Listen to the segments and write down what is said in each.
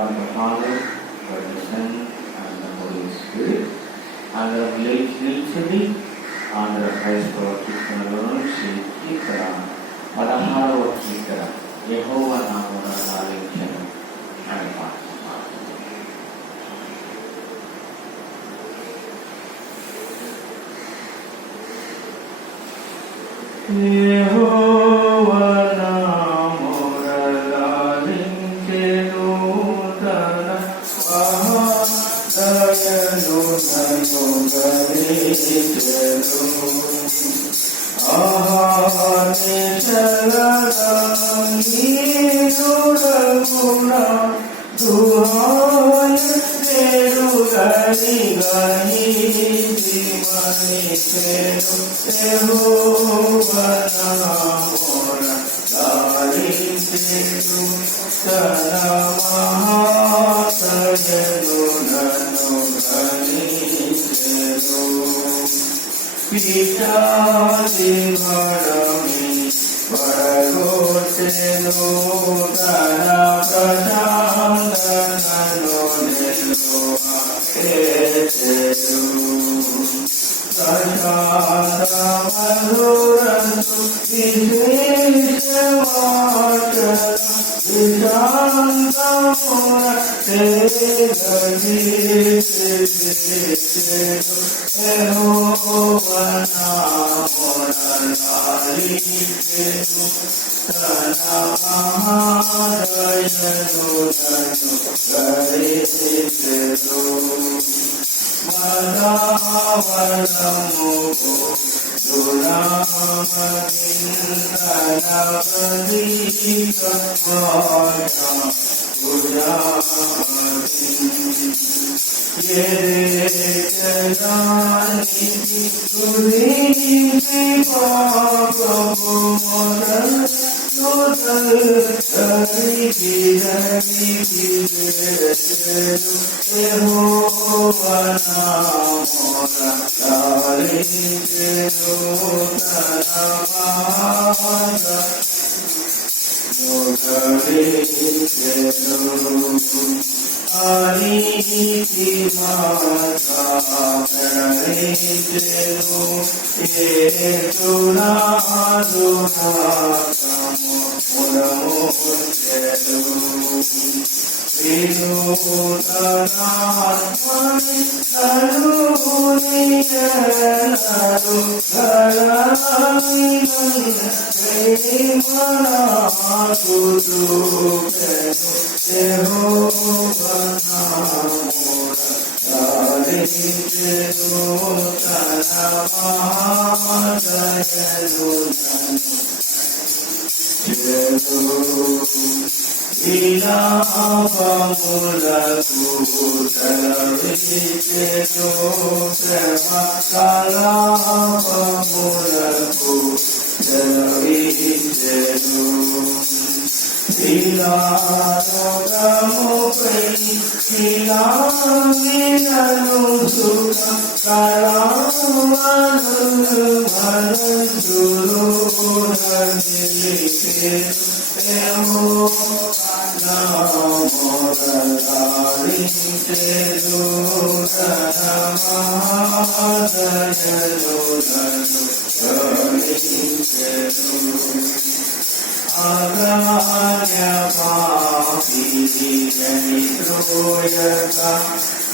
God the Father, God the Son, and the Holy Spirit. అందరం లేచి నిల్చుని ఆంధ్ర క్రైస్తవ కీర్తనలో నుంచి కీర్తన 16వ కీర్తన యెహోవా నామమున ఆలకించెను అని పాడుతున్నాము. యెహోవా నామమున ఆలకించెను తన మహాదయను నన్ను గణించెను. ఆహానిశలనీయుడగుణ దుహాయ నేరుగని గణించి మనిషెను. యెహోవా నామమున ఆలకించెను తన మహాదయను నన్ను గణించెను. పితాది వరమి పరగొట్టెను తన ప్రశాంతనను నిలువెత్తెను. ప్రశాంతమధురంతు విశేషమాటల విశాంతమున తేగజీసెను. యెహోవా నామమున ఆలకించెను తన మహాదయను నన్ను గణించెను. మదావలము దురామనిందన ప్రదీపమాన ఉదామని యెరూషలేమికి గురించి పాపము మొదలుదరికి వెరచెను. యెహోవా నామమున ఆలకించెను తన మహాదయను గణించెను. అనీతి మాటలెంచెను యేసునాథునామము మునముంచెను. వినూతనాత్మని నలునియనరు ప్రేమనాకు చూపెను. యెహోవా నామమున ఆలకించెను తన మహాదయను నన్ను విలాపములకు సెలవిచ్చెను. శ్రమ కలాపములకు సెలవిచ్చెను. శిలారోగముపై శిలామినలు సుఖ కళామను మనుజులు నిలిచెను. యెహోవా నామమున ఆలకించెను తన మహాదయను నన్ను గణించెను. అగమ్య పాపిని నిద్రోయక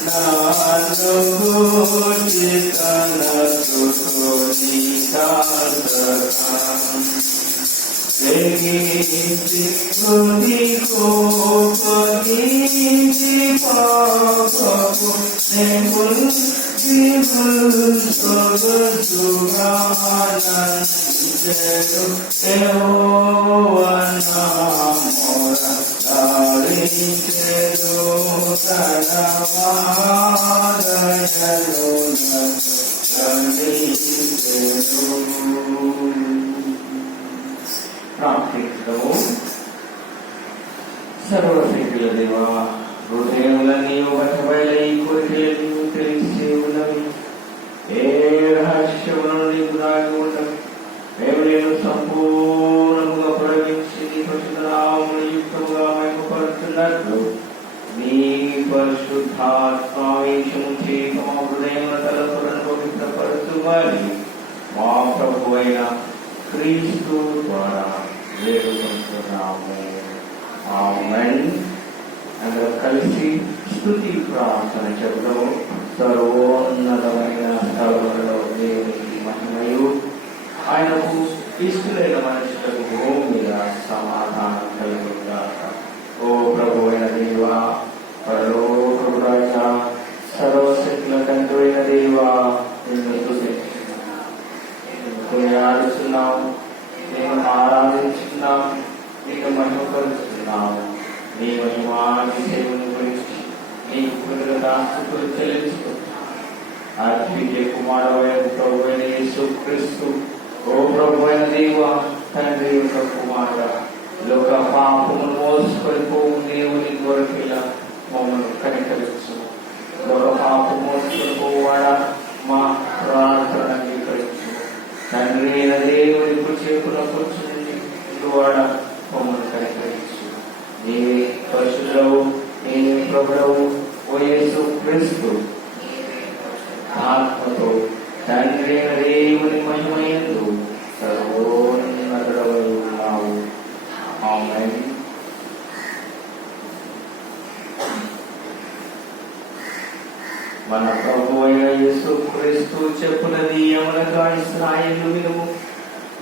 నన్ను గూర్చి తన స్తుతి గాథక తెగించి స్తుతి కోపగించి పాపపు యెహోవా నామమున ఆలకించెను తన మహాదయను నన్ను గణించెను. ప్రార్థించుదాము. సర్వశక్తుల దేవా, హృదయములన్నీ ఒకటబయలై కోరికలన్నీ తెలిసి ఉన్నవి. ఏ రహస్యములను నీకు దాగి ఉండవు. మేము నేను సంపూర్ణముగా ప్రవేశించి పరిశుద్ధ నామమున యుక్తముగా మహిమపరుస్తున్నట్లు నీ పరిశుద్ధాత్మావేశము చేత మా హృదయముల తలపులను పవిత్రపరచుమని మా ప్రభు అయిన క్రీస్తు ద్వారా వేడుకుంటున్నాము. ఆమేన్. అందరూ కలిసి స్తుతి ప్రార్థన చెబుదాం. సర్వోన్నతమైన స్థలములలో దేవునికి మహిమయు, ఆయనకు ఇష్టమైన మనుషులకు భూమి మీద సమాధానం కలుగుగాక. ఓ ప్రభు అయిన దేవా, పరలోకపు రాజా, సర్వశక్తుల తండ్రి అయిన దేవా, నిన్ను కొనియాడుచున్నాం, నేను ఆరాధించున్నాం, నీకు మహిమపరుస్తున్నాము. నీ మహిమాని సేవను గురించి నీకు కృతజ్ఞతాస్తుతులు చెల్లించుకుంటున్నాం. అద్వితీయ కుమారుడైన ప్రభు అయిన యేసుక్రీస్తు, ఓ ప్రభు అయిన దేవా, తండ్రి యొక్క కుమారుడా, లోక పాపమును మోసుకొని పోవు దేవుని గొర్రెపిల్ల, మమ్మల్ని కనికరించు. లోక పాపము మోసుకొని పోవాడా, మా ప్రార్థన అంగీకరించు. తండ్రి అయిన దేవుని కుచేపున కూర్చుని వాడ, మమ్మల్ని కనికరించు. నీవే పరిశుద్ధుడవు, నీవే ప్రభుడవు, ఓ యేసుక్రీస్తు. ఆత్మతో తండ్రి అయిన దేవుని మహిమయందు సర్వోన్నతుడవై ఉన్నావు. ఆమేన్. మన ప్రభు అయిన యేసుక్రీస్తు చెప్పునది ఏమనగా, ఇశ్రాయేలు వినుము,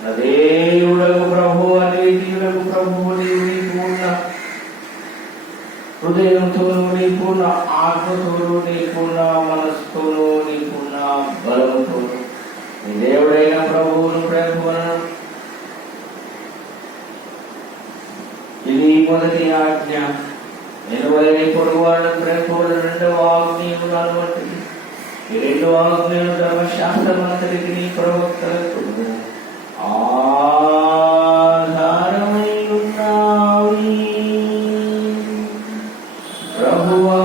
నా దేవుడగు ప్రభు, అద్వితీయుడగు ప్రభువు, నీవు నీ పూర్ణ హృదయంతోనూ, నీ పూర్ణ ఆత్మతోనూ, నీ పూర్ణ మనస్సుతోనూ, నీ పూర్ణ బలముతోనూ నీ దేవుడైన ప్రభువును ప్రేమను. ఇది మొదటి ఆజ్ఞ. నేను వలె పొరుగువాడు ప్రేమను రెండవ ఆజ్ఞను అలవాటిది. ఈ రెండు ఆజ్ఞలు ధర్మశాస్త్రమంతటికి నీ ప్రవక్తలకు ఆధారమై ఉన్నావి. ప్రభువా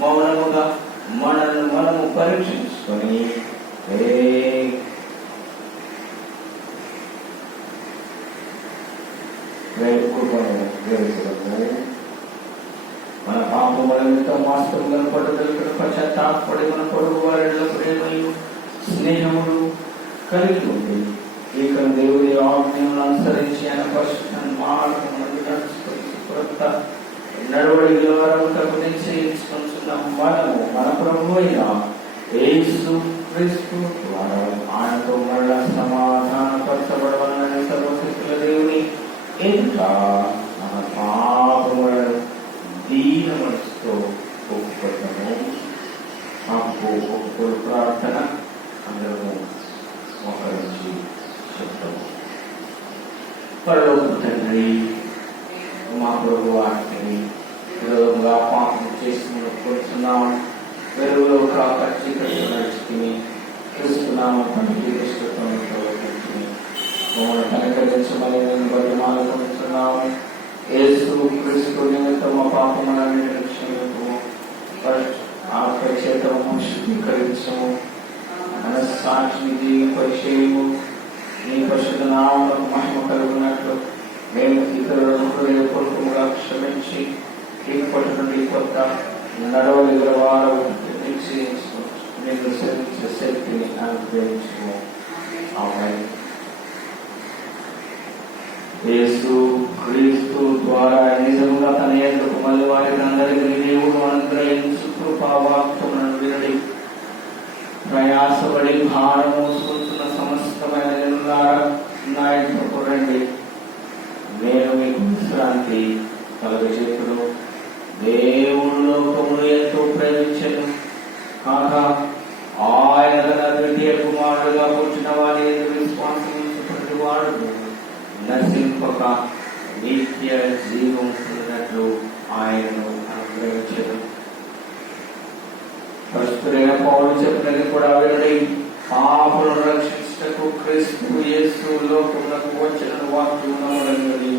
మౌనముగా మనము పరీక్షించుకొని మన పాపముల నిమిత్తం వాస్తవంగా పట్టుదల పశ్చాత్తాపడి మన పొరుగు వారిలో ప్రేమయు స్నేహములు కలిగి ఉంది. ఇక దేవుడి ఆజ్ఞలను అనుసరించి ఆయన పరిశుద్ధ మార్గములను నడుచుకొని కొత్త నడవడి ద్వారా నిశ్చయించుకుంటున్నాం. మనము మన ప్రభు అయిన యేసుక్రీస్తు ద్వారా ఆయనతో మరలా సమాధానపరచబడవలనని సర్వశక్తుల దేవుని ఎదుట మన పాపములను దీన మనసుతో ఒప్పుకొడతాము. మాకు ఒప్పుకోలు ప్రార్థన అందరము మోకరించి చెప్తాము. పరలోకపు తండ్రి, మా ప్రభు వాటిని విరోధంగా పాపం చేసి కొడుతున్నాము. వెలుగులో కాచి నడుచుకుని చూస్తున్నాము. తండ్రి మమ్మల్ని కనికరించమని మేము బతిమాలుకుంటున్నాము. యేసు క్రీస్తు నిమిత్తం మా పాపములన్నిటిని క్షమించము. ఆఖరి చేతము శుద్ధీకరించము. మనస్సాక్షిని జీవింపచేయము. నీ పరిశుద్ధ నామమునకు మహిమ కలుగునట్లు మేము ఇతరులను హృదయపూర్వకంగా క్షమించి ఈ పట్టు నుండి కొత్త నడవలి వారు మీకు సేవించే శక్తిని అనుగ్రహించము. ఆమేన్. యేసు క్రీస్తు ద్వారా నిజముగా తన ఎదురుకు మళ్ళీ వారిని అందరికీ దేవుడు అనుగ్రహించు కృపావాక్యములను వినడి ప్రయాసపడి భారం మోసుకుంటున్న సమస్తమైన నాయకులకు రండి. నేను మీకు విశ్రాంతి కలుగజేతును. దేవుడు లోకమును ఎంతో ప్రేమించెను కాక ఆయన తన ద్వితీయ కుమారుడుగా పుట్టిన వారి విశ్వాసం వాడు నశింపక నిత్య జీవం పొందినట్లు ఆయనను అనుగ్రహించను. పరిశుద్ధుడైన పౌలు చెప్పినది కూడా వినండి. పాపులను రక్షించుటకు క్రీస్తు యేసు లోకమునకు వచ్చిన వాక్యమునది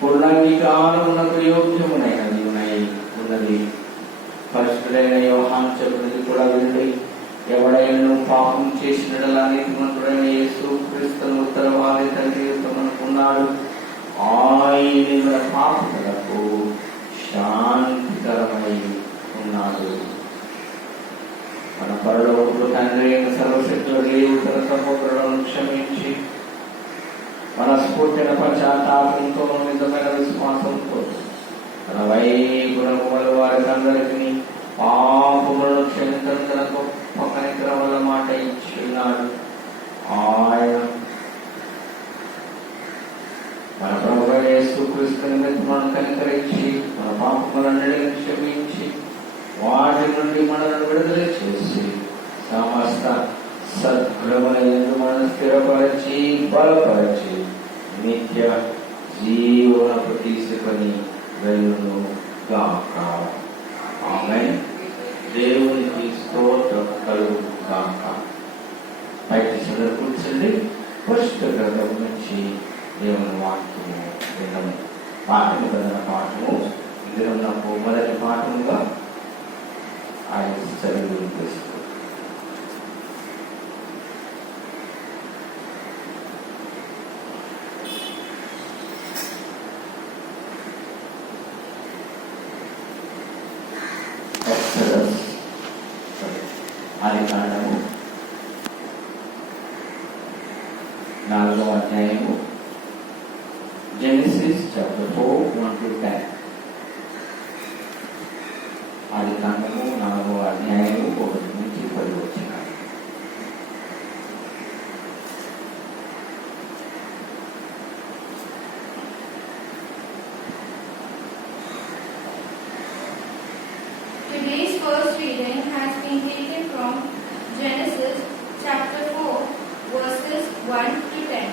పూర్ణాంగీకారమునకు యోగ్యమునైనది ఉన్నది. పరిశుద్ధుడైన యోహాను చెప్పినది కూడా వినండి. ఎవడైనా పాపం చేసినట్లా నీతిమంతుడైన యేసు క్రీస్తును ఉత్తరవాది తండ్రి మనకున్నాడు. ఆయన మన పాపములకు శాంతికరమై ఉన్నాడు. మన పరలోకపు తండ్రి అయిన సర్వశక్తుల దేవుడు తన సహోదరులను క్షమించి మనస్ఫూర్తిన పశ్చాత్తాపంతో నిజమైన విశ్వాసంతో తన వైగుణముల వారికందరికీ పాపములను క్షమించడం తన గొప్ప కనికరం వల్ల మాట ఇచ్చినాడు. ఆయన మన ప్రభువైన యేసుక్రీస్తు నిమిత్తము కనికరించి మన పాపములన్నిటిని క్షమించి వాటి నుండి మనల్ని విడుదల చేసి సమస్త సద్గుణములందు మనల్ని స్థిరపరిచి బలపరిచి నిత్య జీవనకు తీసుకొని వెళ్ళును గాక. ఆమేన్. దేవునికి స్తోత్రం కలుగును గాక. అయితే చివరి కూర్చొని ఫస్ట్ గ్రంథం నుంచి దేవుని వాక్యము వినము. పాఠము కదన పాఠము ఇందులో నాకు మొదటి పాఠముగా ఆయన చదివి వినిపిస్తుంది. ఆదికాండము 4వ అధ్యాయము జెనసిస్ చాప్టర్ 4:1-10. ఆదికాండము 4వ అధ్యాయము 1-10 వచనాలు. Today's first reading has been taken from Genesis chapter 4 verses 1-10.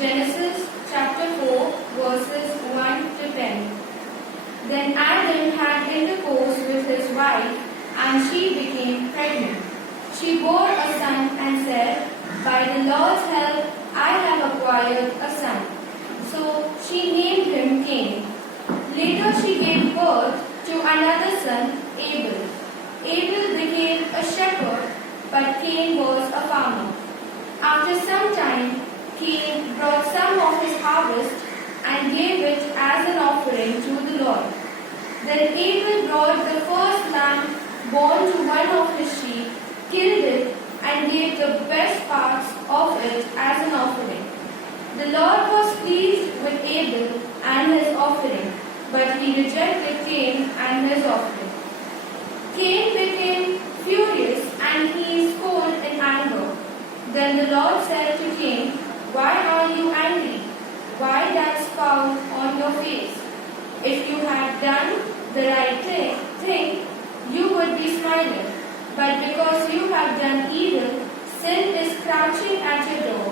Genesis chapter 4 verses 1-10. Then Adam had intercourse with his wife, and she became pregnant. She bore a son and said, "By the Lord's help I have acquired a son." So she named him Cain. Later she gave birth to another son, Abel. Abel became a shepherd, but Cain was a farmer. After some time, Cain brought some of his harvest and gave it as an offering to the Lord. Then Abel brought the first lamb born to one of his sheep, killed it, and gave the best parts of it as an offering. The Lord was pleased with Abel and his offering, but he rejected Cain and his offering. Cain became furious and he scolded in anger. Then the Lord said to Cain, "Why are you angry? Why that scowl on your face? If you had done the right thing, you would be smiling. But because you have done evil, sin is crouching at your door.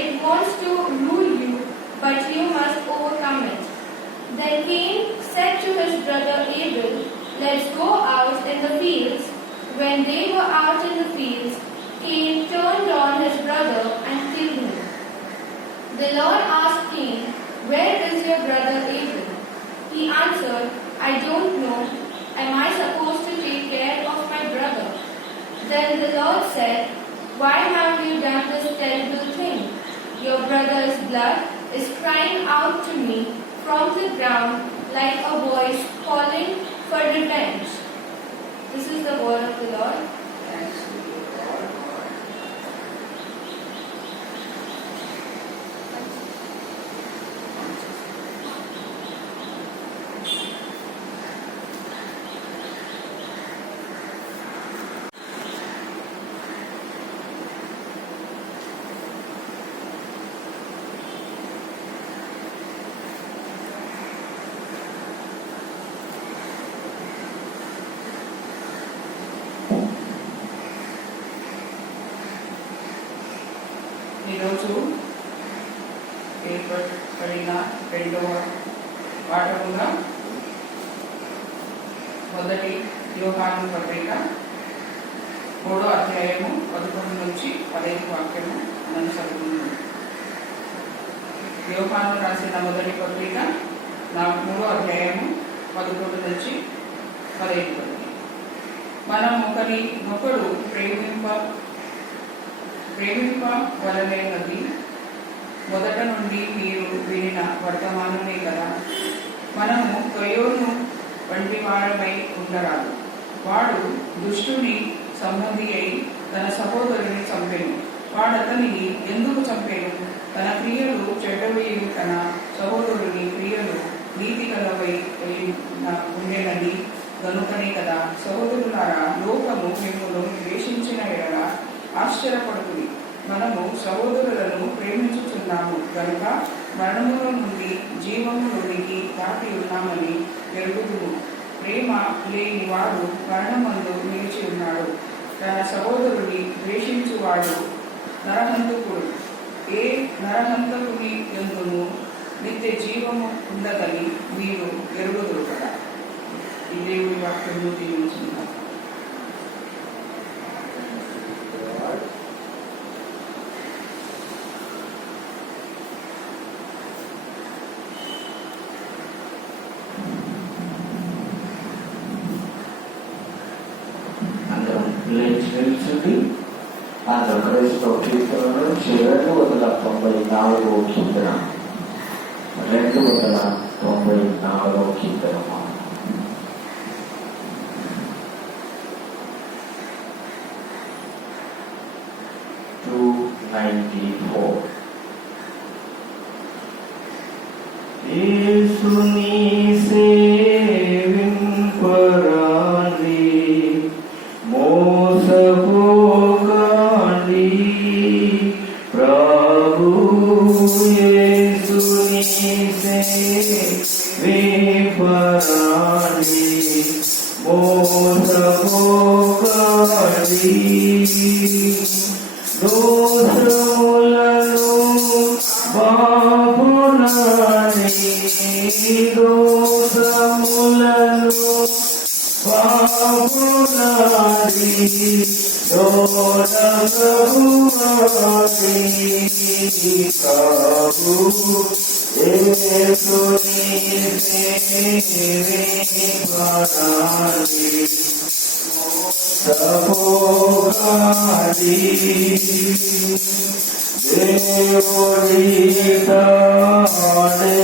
It wants to rule you, but you must overcome it." Then Cain said to his brother Abel, "Let's go out in the fields." When they were out in the fields, Cain turned on his brother and killed him. The Lord asked Cain, "Where is your brother Abel?" He answered, "I don't know. Am I supposed to take care of my brother?" Then the Lord said, "Why have you done this terrible thing? Your brother's blood is crying out to me from the ground like a voice calling for revenge." This is the word of the Lord. ఏర్పడిన రెండవ పాఠముగా మొదటి యోహాను పత్రిక 3వ అధ్యాయము 11 నుంచి 15 వాక్యము మనం చదువుకుందాం. యోహాను రాసిన మొదటి పత్రిక 3వ అధ్యాయము 11 నుంచి 15 వరకు. మనం ఒకరినొకడు ప్రేమింప వలనది మొదట నుండి మీరు వినిన వర్తమానమే కదా. మనము కయోను వంటి వాడమై ఉండరాదు. వాడు దుష్టుని సంబంధి అయి తన సహోదరుని చంపెను. వాడతనిని ఎందుకు చంపెను? తన క్రియలు చెడ్డవి, తన సహోదరుని క్రియలు నీతి గలవై ఉండేనని గనుకనే కదా. సహోదరులారా, లోకము మిమ్మల్ని ద్వేషించిన ఎడల ఆశ్చర్యపడుతుంది. మనము సహోదరులను ప్రేమించుచున్నాము గనుక మరణములో నుండి జీవములోనికి దాటి ఉన్నామని ఎరుగుదుము. ప్రేమ లేని వాడు మరణమందు నిలిచి ఉన్నాడు. తన సహోదరుని ద్వేషించువాడు నరహంతకుడు. ఏ నరహంతకుని యందును నిత్య జీవము ఉండదని మీరు ఎరుగుదురు కదా. ఈ దేవుని వాక్యము దీవించుకుందాం. లేచి నిల్చుండి ఆంధ్రప్రదేశ్లో కీర్తనలు 294వ కీర్తన 294వ కీర్తన 294. యేసుని సేవింపరాని మోసపోకండి. ప్రభు యేసుని సేవింపరాని మోసపోకండి. దోషములను బాపునాని దోషములను బాపునాని దోషమునాని ప్రభు యేసుని సేవింపరాని సపోగాది దేవుడి తానే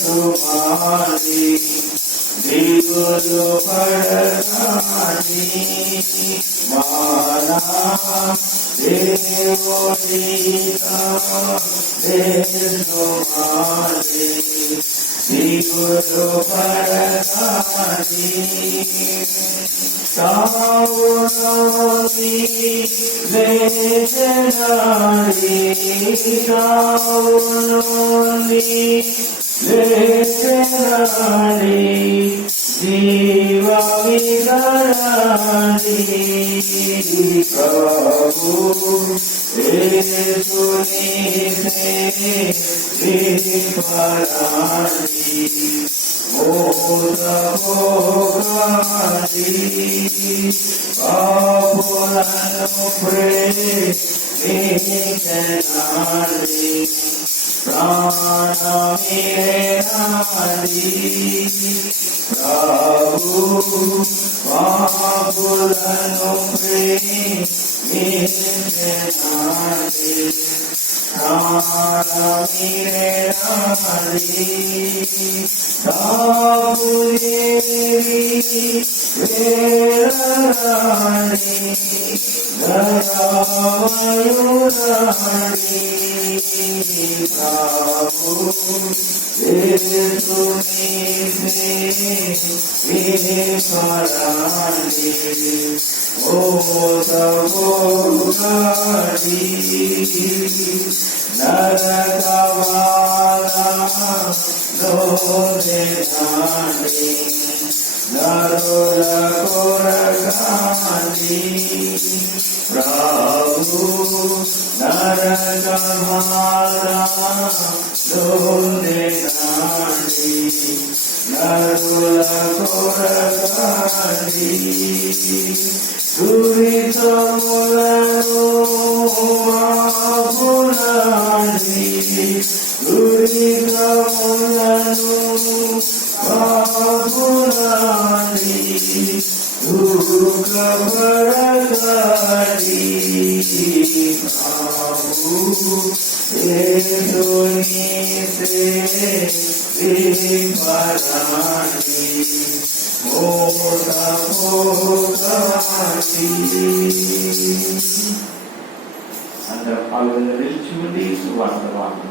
సుమారి దిగులు పడనాని మానా దేవుడి తానే సుమారి దిగులు పడనాని సావులోని వేదనాడి సావులోని వేదనాడి జీవ వికరాడి ప్రభు యేసుని సేవింపరాని మోసపోకండి. పాపులను ప్రేమించనాని ప్రాణమిరేనాని ప్రభు పాపులను ప్రేమించనాని ప్రాణమిరేనాని తాపుదేవి వేరాని దయామయురాని ప్రభు యేసుని సేవింపరాని మోసపోకండి. నరకవాద దోషనాని నరుల కొరకాని ప్రభు నరక భారలోనెనాడి నరుల కొరకాని దురితములను మాపునాడి దురితములను మాపునాడి దుఃఖపడగాడి బాబు ఏదోని పరాడి అందరూ పాల్గొని నిలిచి సువార్త వార్త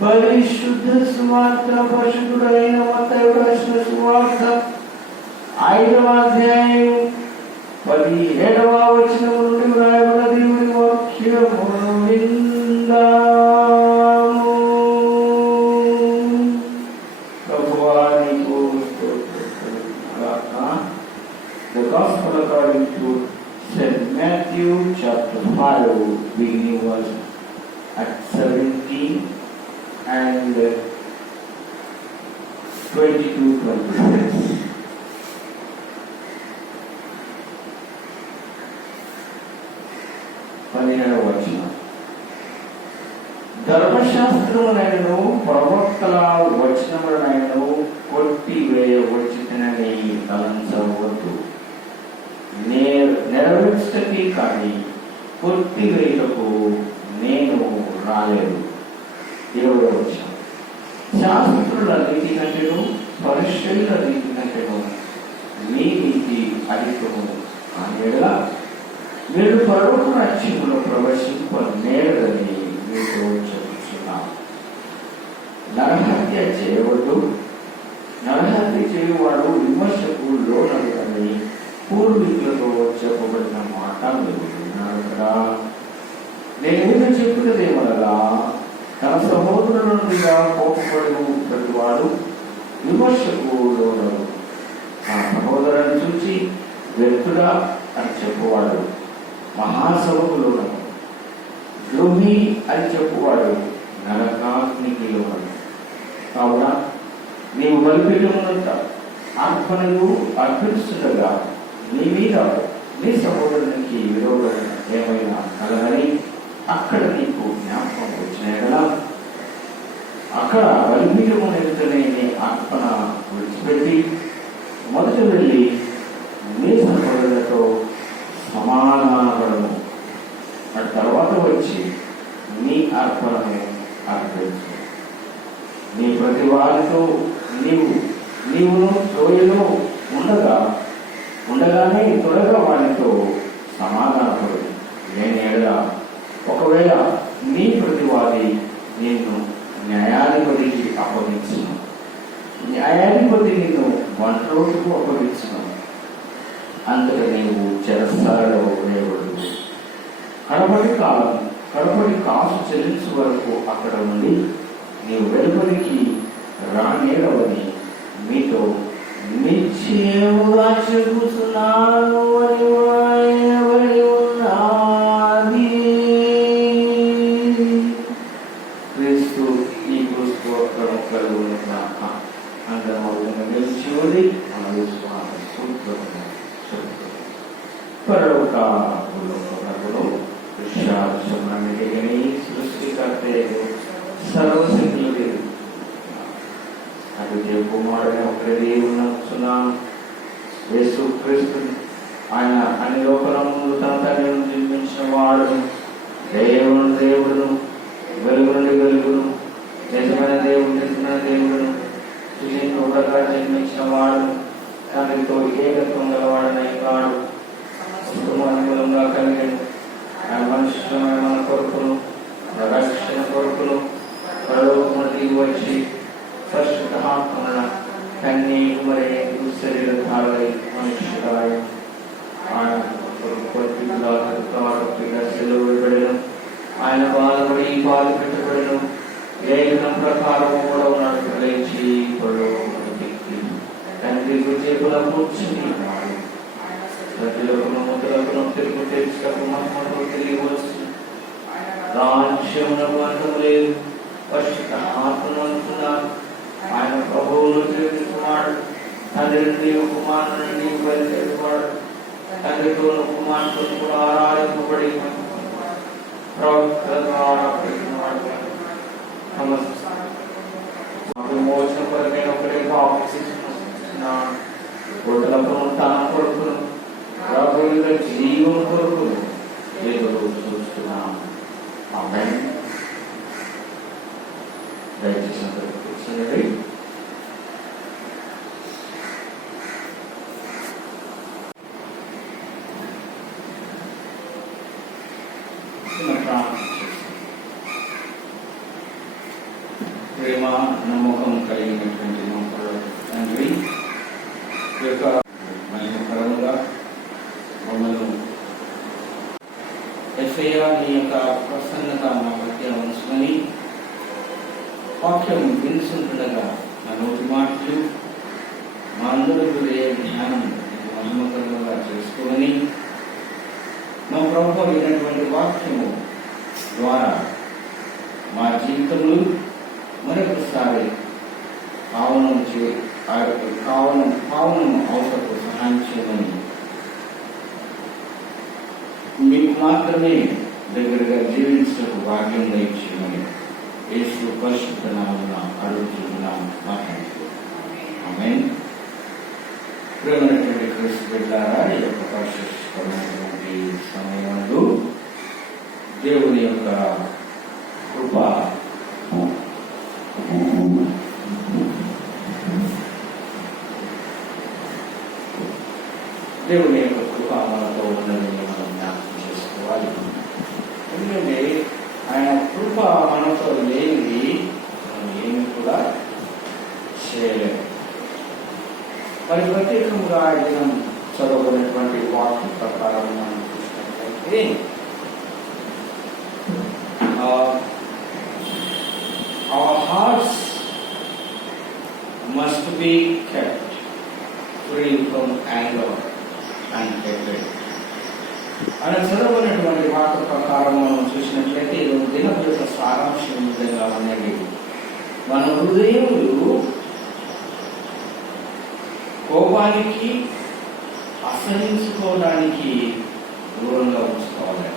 పరిశుద్ధ సువార్త పరిశుద్ధుడైన మత్తయి రాసిన సువార్త 5వ అధ్యాయం 17వ వచనం నుండి వ్రాయబడిన దేవుని వాక్యమును విందాము. ప్రభువానికి The Gospel according to St. Matthew chapter 5 beginning verse at 17 and 22-26. ధర్మశాస్త్రమునైనను ప్రవక్తల వచనములనైనను కొట్టివేయవచ్చునని తలంచవద్దు. నెరవేర్చకి కానీ కొట్టివేయటకు నేను రాలేదు. 20వ వచనం. శాస్త్రుల నీతి కంటేను పరిశీలన నీతి కంటేను మీ నీతి అధికము అనేలా మీరు పరలోక రాజ్యములో ప్రవేశింపనేరని మీతో చెప్తున్నాను. నరహత్య చేయవద్దు. నరహత్య చేయవాడు విమర్శకు లోనని పూర్వీకులతో చెప్పబడిన మాట మీరు విన్నారు కదా. నేను చెప్పినదేమనగా తన సహోదరుల నుండిగా కోపపడిన ప్రతివాడు విమర్శకు లోనరు. ఆ సహోదరుని చూచి వ్యక్తుడా అని చెప్పువాడు మహాసభకు లోనరు. ద్రోహి అని చెప్పువాడు నరకాగ్నికి లోనరు. కావున నీవు బలిపీఠమునంత అర్పణలు అర్పిస్తుండగా నీ మీద నీ సహోదరునికి విరోధం ఏమైనా కలగని అక్కడ నీకు జ్ఞాపకం వచ్చిన కదా అక్కడ బలిపీఠము ఎదుటనే నీ అర్పణ విడిచిపెట్టి మొదట వెళ్ళి నీ సహోదరులతో సమాధానపడము. ఆ తర్వాత వచ్చి నీ అర్పణను అర్పించు. నీ ప్రతి వారితో నీవును తోయలో ఉండగానే త్వరగా వారితో సమాధానపడు. నేను ఎడల ఒకవేళ నీ ప్రతివాది నిన్ను న్యాయాధిపతికి అప్పగించును, న్యాయాధిపతి నిన్ను వంటరోజుకు అప్పగించును, అంతట నీవు చెరసాలలో వేయబడు. కడపటి కాసు చెల్లించు వరకు అక్కడ ఉండి నీవు వెలుపలికి రానేరవని మీతో నిశ్చయముగా చెబుతున్నాను అని వ్రాయబడి ఉన్నది. క్రీస్తు నీకు స్తోత్రము కలుగును గాక. అందరూ నిలిచి మన విశ్వాసం సూత్రము చెబుతుంది. పరలోకములో విశ్వాసమునని సృష్టికర్తే సర్వశక్తులు అది కుమారుని ఒకరి దేవుని నమ్ముతున్నాను. యేసు క్రీస్తుని ఆయన అన్ని లోకములు తన తండ్రిని జన్మించిన వాడును, దేవుడును, వెలుగు నుండి వెలుగును, నిజమైన దేవుడును, సుజీవుడుగా జన్మించిన వాడును, తండ్రితో ఏకత్వం గలవాడనై కాడు, అనుకూలంగా కలిగాను. ఆయన మనుష్యమైన మన కొరకును రక్షణ కొరకును పరలోకము దిగి వచ్చి పరిశుద్ధాత్మన కన్నీరు మరే శరీరధారై మనుష్యురాయ ఆయన సెలవుబడిన ఆయన బాధపడి బాధ పెట్టబడిన లేఖనం ప్రకారము కూడా ఉన్నాడు. లేచి పరలోకము దిగి తండ్రి కూడా కూర్చున్నాడు. ప్రజలకు ముద్రలకు తెలుగు తెలుసుకు మహమ్మడు తెలియవచ్చు. రాజ్యమునకు అంతము లేదు. పరిశుద్ధ ఆత్మను అనుకున్నాడు. ఆయన ప్రభువును తెలుసుకున్నాడు. తండ్రి నుండి కుమారుని నుండి బయలుదేరువాడు. తండ్రితో కుమారుతో కూడా ఆరాధింపబడి ప్రవక్తల ద్వారా విమోచన కొరకైన ఒకటే బాప్తిస్మను తన కొడుకును ప్రభువుల జీవం కొరకు ఎదురు చూస్తున్నాం. ఆమేన్. దయచేసి అందరికీ కూర్చోండి. ప్రేమ నమ్మకం కలిగినటువంటి తండ్రి యొక్క మహిమకరంగా మమ్మల్ని ఎస్ఐయా మీ యొక్క ప్రసన్నత మా మధ్య ఉంచుకొని వాక్యం వినిస్తుండగా నా నోటి మాటలు మా అందరూ హృదయ జ్ఞానం మహిమకరంగా చేసుకొని మా ప్రభువు వినటువంటి వాక్యము ద్వారా మా జీవితంలో మరొకసారి పావనం అవసరం సహాయం చేయమని మీకు మాత్రమే దగ్గరగా జీవించడానికి భాగ్యం దయచేయమని యేసు పరిశుద్ధ నామమున అడుగుతున్నాం. ఆమేన్. ప్రియమైనటువంటి క్రీస్తు బిడ్డలారా, ఈ యొక్క పరిశుద్ధమైనటువంటి సమయంలో దేవుని యొక్క కృప దేవుని యొక్క కృప మనతో ఉన్నదని మనం జ్ఞాపకం చేసుకోవాలి. ఎందుకంటే ఆయన కృప మనతో లేనిది మనం ఏమి కూడా చేయలేము. మరి ప్రత్యేకంగా దినం చదవబడినటువంటి వాక్యం ప్రకారం మనం చూసినట్లయితే our hearts must be kept free from anger and hatred. అలా చదవబడినటువంటి వాక్య ప్రకారం మనం చూసినట్లయితే దినం యొక్క సారాంశం విధంగా ఉన్నది. మన హృదయములు కోపానికి అసహించుకోవడానికి దూరంగా ఉంచుకోవాలి.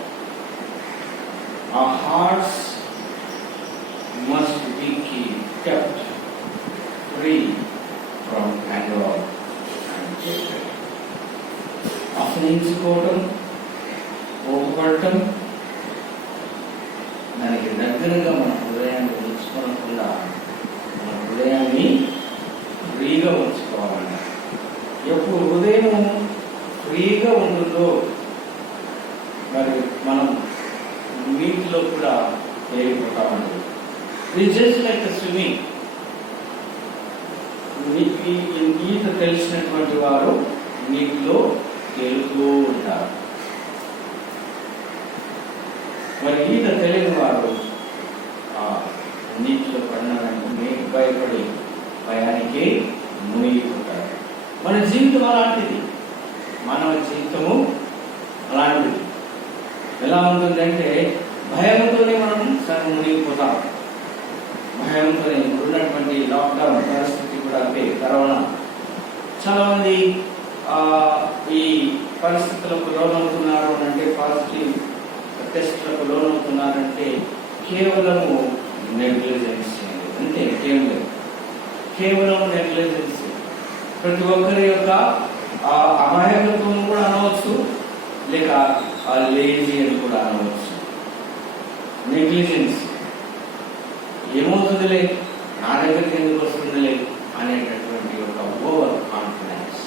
Our hearts must be kept free from anger and hatred. అసహించుకోవటం, కోపపడటం, దానికి దగ్గరగా మన హృదయాన్ని ఉంచుకోనకుండా మన హృదయాన్ని ఫ్రీగా ఉంచుకోవాలన్న. ఎప్పుడు హృదయం ఫ్రీగా ఉంటుందో మరి మనం నీటిలో కూడా తేలిపోతామండి. It's just like swimming. ఈత తెలిసినటువంటి వారు నీటిలో తేలుతూ ఉంటారు. మరి ఈత తెలియని వారు నీటిలో పడినారంటే భయపడి భయానికి మునిగిపోతారు. మన జీవితం అలాంటిది. మానవ జీవితము అలాంటిది. ఎలా ఉంటుందంటే భయంతోనే మనం సగం మునిగిపోతాం. భయంతోనే ఉన్నటువంటి లాక్డౌన్ పరిస్థితి కూడా అంటే కరోనా చాలా మంది ఈ పరిస్థితులకు లోనవుతున్నారు అంటే పాజిటివ్ టెస్ట్లకు లోనవుతున్నారంటే కేవలము నెగ్లిజెన్స్. అంటే కేవలం నెగ్లిజెన్స్. ప్రతి ఒక్కరి యొక్క అమాయకత్వం కూడా అనవచ్చు, లేక లేజీ అని కూడా అనవచ్చు. నెగ్లిజెన్స్. ఏమవుతుందిలే, నా దగ్గరికి ఎందుకు వస్తుందిలే అనేటటువంటి ఒక ఓవర్ కాన్ఫిడెన్స్.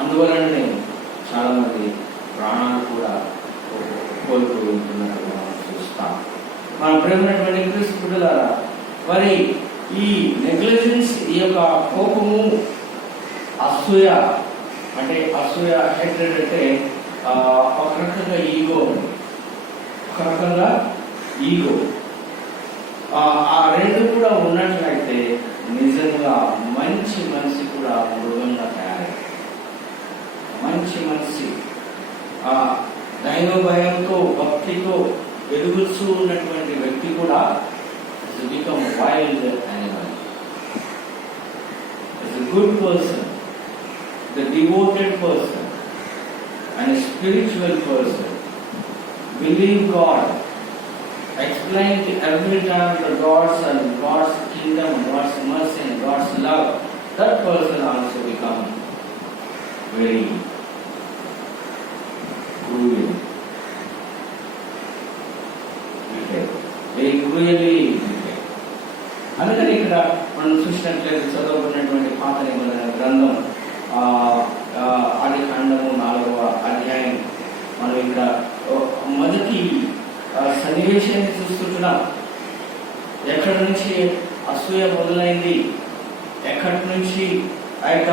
అందువలనే చాలా మంది ప్రాణాలు కూడా కోల్పోయి ఉంటున్నట్టు మనం చూస్తాం. మన ప్రేమైనటువంటి క్రీస్తు బిడ్డలారా, మరి ఈ నెగ్లిజెన్స్, ఈ యొక్క కోపము, అసూయ అంటే అసూయ హెట్రెడ్ అంటే ఒక రకంగా ఈగో, ఒక రకంగా ఈగో. ఆ రెండు కూడా ఉన్నట్లయితే నిజంగా మంచి మనిషి కూడా మృగంగా తయారవుతుంది. తిరుగుతూ ఉన్నటువంటి వ్యక్తి కూడా become wild animal. As a good person, the devoted person and a spiritual person, believe God, explain every time the God's and God's kingdom, God's mercy and God's love, that person also become very cruel. Very cruelly wicked. అందుకని ఇక్కడ మనం చూసినట్లయితే చదవబడినటువంటి పాత నిబంధన గ్రంథం ఆది కాండము 4వ అధ్యాయం మనం ఇక్కడ మొదటి సన్నివేశాన్ని చూస్తున్నాం. ఎక్కడి నుంచి అసూయ మొదలైంది, ఎక్కడి నుంచి ఆ యొక్క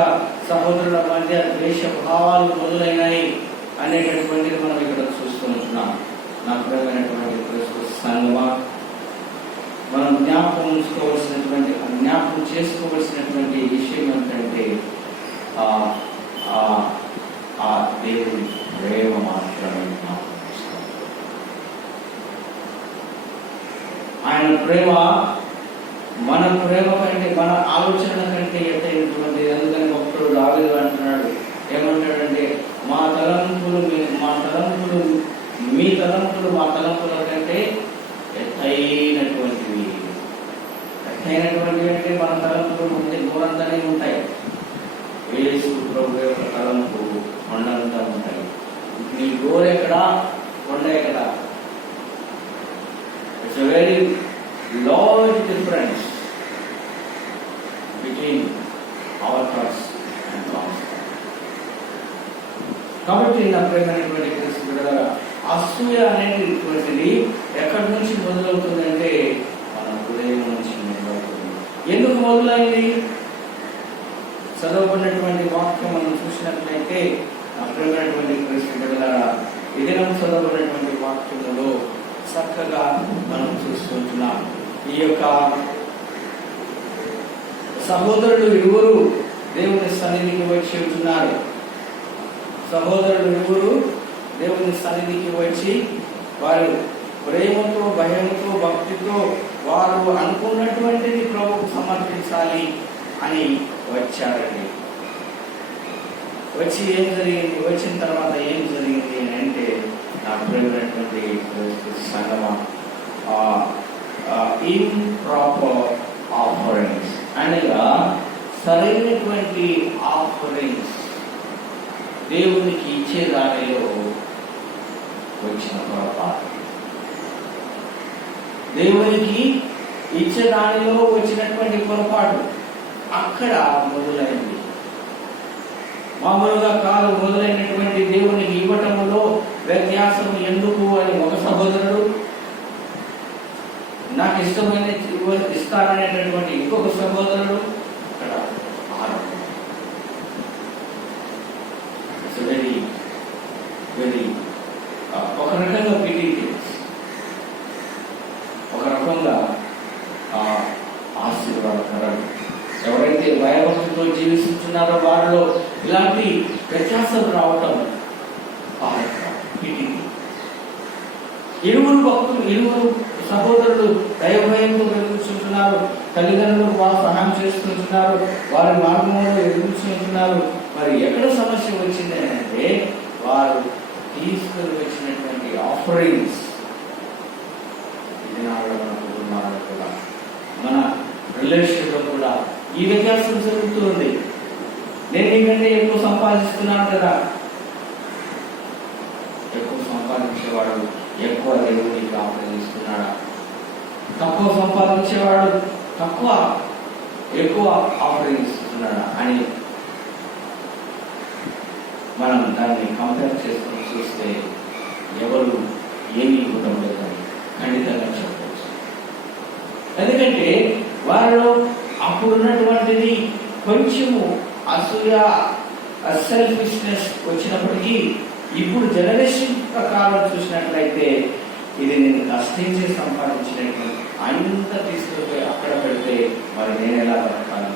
సహోదరుల మధ్య ద్వేష భావాలు మొదలైనాయి అనేటటువంటిది మనం ఇక్కడ చూస్తున్నాం. నా ప్రియమైనటువంటి క్రీస్తు సంఘమా, మనం జ్ఞాపకం చేసుకోవలసినటువంటి విషయం ఏంటంటే ఆ దేవుడి ప్రేమ మాత్రమే. ఆయన ప్రేమ మన ప్రేమ కంటే, మన ఆలోచన కంటే ఎత్తైనటువంటిది. అందుకని భక్తుడు దావీదు అంటున్నాడు, ఏమంటాడంటే మా తలంపులు మీ తలంపులు మా తలంపుల కంటే ఎత్తైనటువంటివి. ఎత్తైనటువంటివి అంటే మన తలంపులు ముందే గోరంతనే ఉంటాయి. యేసు ప్రభు యొక్క తలంపు కొండంతా ఉంటాయి. నీ గోరెక్కడా, కొండ ఎక్కడా? It's a very large difference between our thoughts and thoughts. కాబట్టి నా ప్రేమైనటువంటి క్రీస్తు బిడ్డలారా, అసూయ అనేటువంటిది ఎక్కడి నుంచి మొదలవుతుందంటే మన హృదయం నుంచి మొదలవుతుంది. ఎందుకు మొదలైంది? చదవబడినటువంటి వాక్యం మనం చూసినట్లయితే నా ప్రియమైనటువంటి క్రీస్తు బిడ్డలారా, ఈ దినం చదవబడినటువంటి వాక్యంలో చక్కగా మనం చూస్తుంటున్నాం. ఈ యొక్క సహోదరులు ఇరువురు దేవుని సన్నిధికి వచ్చి ఉంటున్నారు. సహోదరులు ఇరువురు దేవుని సన్నిధికి వచ్చి వారు ప్రేమతో, భయంతో, భక్తితో వారు అనుకున్నటువంటిది ప్రభువుకు సమర్పించాలి అని వచ్చారండి. వచ్చి ఏం జరిగింది? వచ్చిన తర్వాత ఏం జరిగింది అని అంటే, నా ప్రియమైనటువంటి సంగమ, ఇంప్రాపర్ ఆఫరింగ్స్ అనగా సరైనటువంటి ఆఫరింగ్స్ దేవునికి ఇచ్చే దానిలో వచ్చిన పొరపాటు, దేవునికి ఇచ్చే దానిలో వచ్చినటువంటి పొరపాటు అక్కడ మొదలైంది. మామూలుగా కాదు మొదలైనటువంటి దేవునికి ఇవ్వటంలో వ్యత్యాసం ఎందుకు అని ఒక సహోదరుడు, నాకు ఇష్టమైన ఇస్తాననేటటువంటి ఇంకొక సహోదరుడు అక్కడ వెరీ వెరీ ఒక రకంగా పీటీఎస్, ఒక రకంగా ఆశీర్వాదకరం. ఎవరైతే భయభక్తితో జీవిస్తున్నారో వారిలో ఇలాంటి వ్యత్యాసం రావటం ఇరువురు సహోదరులు దైవభయంతో ఎదుర్కొంటున్నారు. తల్లిదండ్రులకు వారు సహాయం చేస్తుంటున్నారు, వారి మార్గంలో ఎదుర్కొంటున్నారు. మరి ఎక్కడ సమస్య వచ్చింది అంటే, వారు తీసుకుని వచ్చినటువంటి ఆఫరింగ్స్ కూడా మన రిలేషన్లో కూడా ఈ వ్యత్యాసం జరుగుతుంది. నేను నీకంటే ఎక్కువ సంపాదిస్తున్నాను కదా, ఎక్కువ సంపాదించేవాడు ఎక్కువ దేవుడికి ఆఫరింగ్ ఇస్తున్నాడా? తక్కువ సంపాదించేవాడు ఎక్కువ ఆఫరింగ్ ఇస్తున్నాడా అని మనం దాన్ని కంపేర్ చేసుకుని చూస్తే ఎవరు ఏమీ ఇవ్వడం లేదని ఖండితంగా చెప్పవచ్చు. ఎందుకంటే వారిలో అప్పుడున్నటువంటిది కొంచెము అసూయ, సెల్ఫిష్నెస్ వచ్చినప్పటికీ ఇప్పుడు జనరేషన్ ప్రకారం చూసినట్లయితే ఇది నేను కష్టించి సంపాదించినటువంటి అంత తీసుకుపోయి అక్కడ పెడితే మరి నేను ఎలా బతకాలి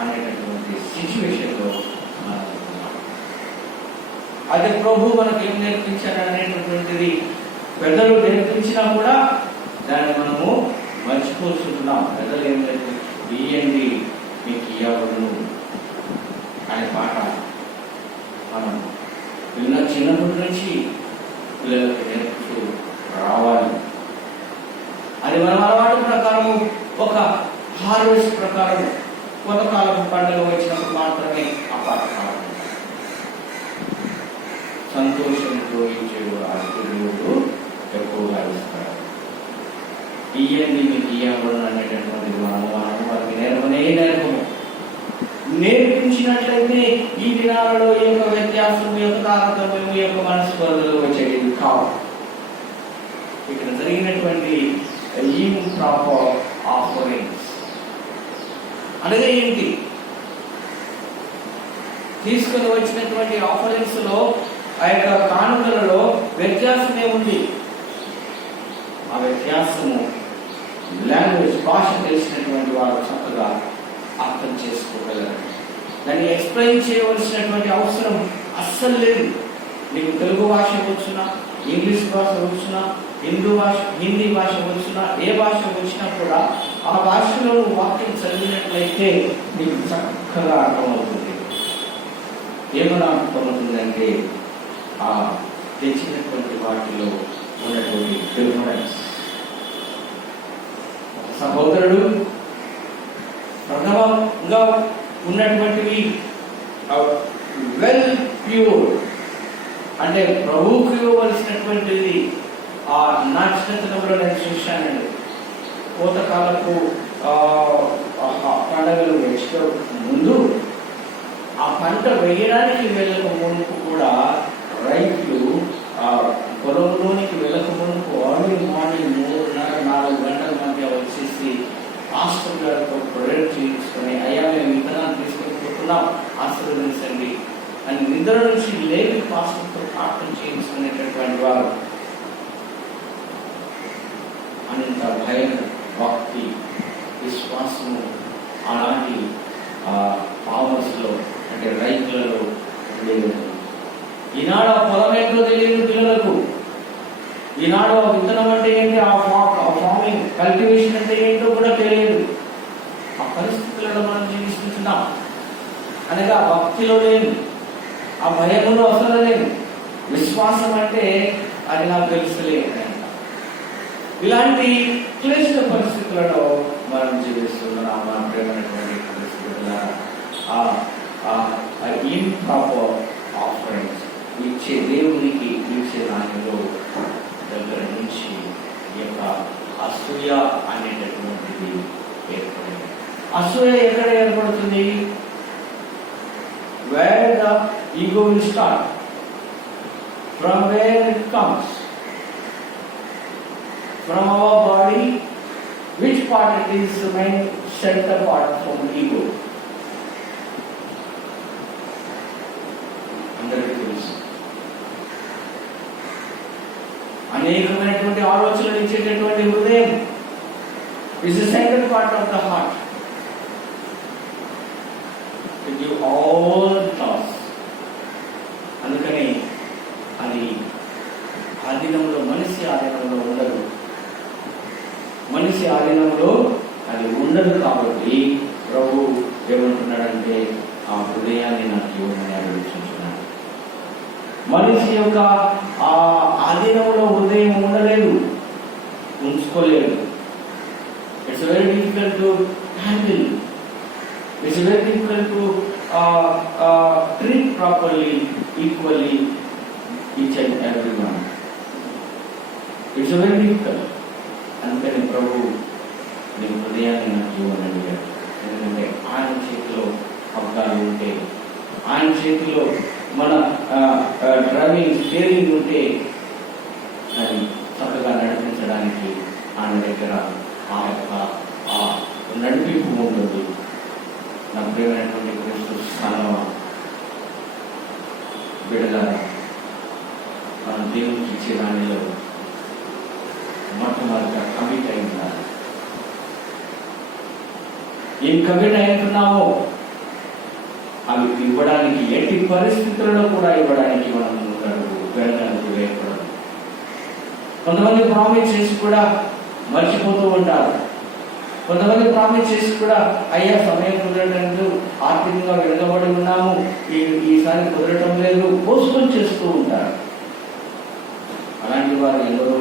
అనేటటువంటి సిచ్యువేషన్లో మనం ఉన్నాం. అదే ప్రభు మనకు ఏం నేర్పించారు అనేటటువంటిది పెద్దలు నేర్పించినా కూడా దాన్ని మనము మర్చిపోతున్నాం. పెద్దలు ఏం లేదు, ఇయ్యండి మీకు ఇవ్వబడును అనే పాట మనం చిన్నప్పటి నుంచి పిల్లలకు నేర్పుతూ రావాలి. అది మనం అలవాటు ప్రకారము ఒక హార్వెస్ట్ ప్రకారం కొంతకాలపు పండుగ వచ్చినప్పుడు మాత్రమే ఆ పాట పాడాలి. సంతోషంతో ఇచ్చేవాడు దేవుడు ఎక్కువగా ఇస్తాడు. ఇయ్యండి మీకు ఇయ్యబడును అనేటటువంటి మనము వారికి నేర్పము. నేర్పించినట్లయితే ఈ దినాలలో ఈ యొక్క వ్యత్యాసం, ఈ యొక్క తారతమ్యం, ఈ యొక్క మనస్పర్ధలు వచ్చేది కావు. ఇక్కడ జరిగినటువంటి ఈ ప్రాపర్ ఆఫరింగ్స్ అనగా ఏంటి? తీసుకుని వచ్చినటువంటి ఆఫరింగ్స్ లో ఆ యొక్క కానుకలలో వ్యత్యాసమే ఉంది. ఆ వ్యత్యాసము లాంగ్వేజ్, భాష తెలిసినటువంటి వారు చక్కగా అర్థం చేసుకోగలరు. దాన్ని ఎక్స్ప్లెయిన్ చేయవలసినటువంటి అవసరం అస్సలు లేదు. నీకు తెలుగు భాష వచ్చినా, ఇంగ్లీష్ భాష వచ్చినా, హిందీ భాష వచ్చినా, ఏ భాష వచ్చినా కూడా ఆ భాషలో వాక్యం చదివినట్లయితే నీకు చక్కగా అర్థమవుతుంది. ఏమైనా అర్థమవుతుందంటే ఆ తెచ్చినటువంటి వాటిలో ఉన్నటువంటి డిఫరెన్స్. సహోదరుడు ప్రథమంగా ఉన్నటువంటివి వెల్ ప్యూర్, అంటే ప్రభువుకు ఇవ్వవలసినటువంటిది ఆ నక్షత్రంలో నేను చూశానండి. కోతకాలపు పండుగలు వచ్చే ముందు ఆ పంట వేయడానికి వెళ్ళక మునుపు కూడా రైతులు పొలంలోనికి వెళ్ళక మునుపు మార్నింగ్ 3-4 గంటల మధ్య వచ్చేసి పాస్టర్ గారితో ప్రేయర్ చేయించుకొని, అయ్యా మేము విత్తనాలు తీసుకొని పోతున్నాం, ఆశీర్వదించండి అని నిద్ర నుంచి లేవి పాస్టర్తో ప్రార్థన చేయించుకునేటటువంటి వారు. అంత భయం, భక్తి, విశ్వాసము ఆనాటి ఫార్మర్స్లో, అంటే రైతులలో ఉండేది. ఈనాడు ఆ పొలం ఏంటో తెలియదు పిల్లలకు. ఈనాడు ఆ విత్తనం అంటే ఏంటి, ఆ ఫార్మింగ్ కల్టివేషన్ అంటే ఏంటో కూడా తెలియదు. ఆ పరిస్థితులలో మనం జీవిస్తున్నాం. అనగా భక్తిలో లేదు, ఆ భయములో అసలు లేదు. విశ్వాసం అంటే అది నాకు తెలుసులేదు. ఇలాంటి క్లిష్ట పరిస్థితులలో మనం జీవిస్తున్నాం. మన ప్రేమైనటువంటి పరిస్థితుల ఇంప్రాపర్ ఆఫరింగ్స్ ఇచ్చే దేవునికి ఇచ్చే దానిలో దగ్గర నుంచి ఈ యొక్క అసూయ అనేటటువంటిది ఏర్పడింది. అసూయ ఎక్కడ ఏర్పడుతుంది? Where the ego will start, from where it comes, from our body, which part it is the main center part from the ego. అందరికీ తెలుసు. అనేకమైనటువంటి ఆలోచనలు ఇచ్చేటటువంటి హృదయం is the second part of the heart. To give all thoughts. అందుకని అది ఆధీనంలో, మనిషి ఆధీనంలో ఉండదు. మనిషి ఆధీనంలో అది ఉండదు. కాబట్టి ప్రభు ఏమంటున్నాడంటే ఆ హృదయాన్ని నాకు ఇవ్వమని అడుగుతున్నాడు. మనిషి యొక్క ఆ ఆధీనంలో హృదయం ఉండలేదు, ఉంచుకోలేదు. It's very difficult to handle. It's very difficult to treat properly, equally each and everyone. It's very difficult. అందుకని ప్రభు నీ హృదయాన్ని నాకు ఇవ్వని అడిగాడు. ఎందుకంటే ఆయన చేతిలో అబ్దాలు ఉంటే, ఆయన చేతిలో మన డ్రైవింగ్ స్టీరింగ్ ఉంటే అది చక్కగా నడిపించడానికి ఆయన దగ్గర ఆ యొక్క నడిపింపు ఉంటుంది. నా ప్రియమైనటువంటి క్రీస్తు స్థానం బిడ్డలారా, మనం దేవునికి ఇచ్చే దానిలో మొట్టమొదటిగా కమిట్ అయి ఉండాలి. ఏం కమిట్ అయితున్నామో అవి ఇవ్వడానికి, ఎట్టి పరిస్థితుల్లో కూడా ఇవ్వడానికి మనం వెనకడుగు వేయకూడదు. కొంతమంది ప్రామిస్ చేసి కూడా మర్చిపోతూ ఉంటారు. కొంతమంది ప్రామిస్ చేసి కూడా అయ్యా సమయం కుదరలేదు, ఆర్థికంగా వెనుకబడి ఉన్నాము, ఈసారి కుదరటం లేదు, పోస్ట్పోన్ చేస్తూ ఉంటారు. అలాంటి వారు ఎందరో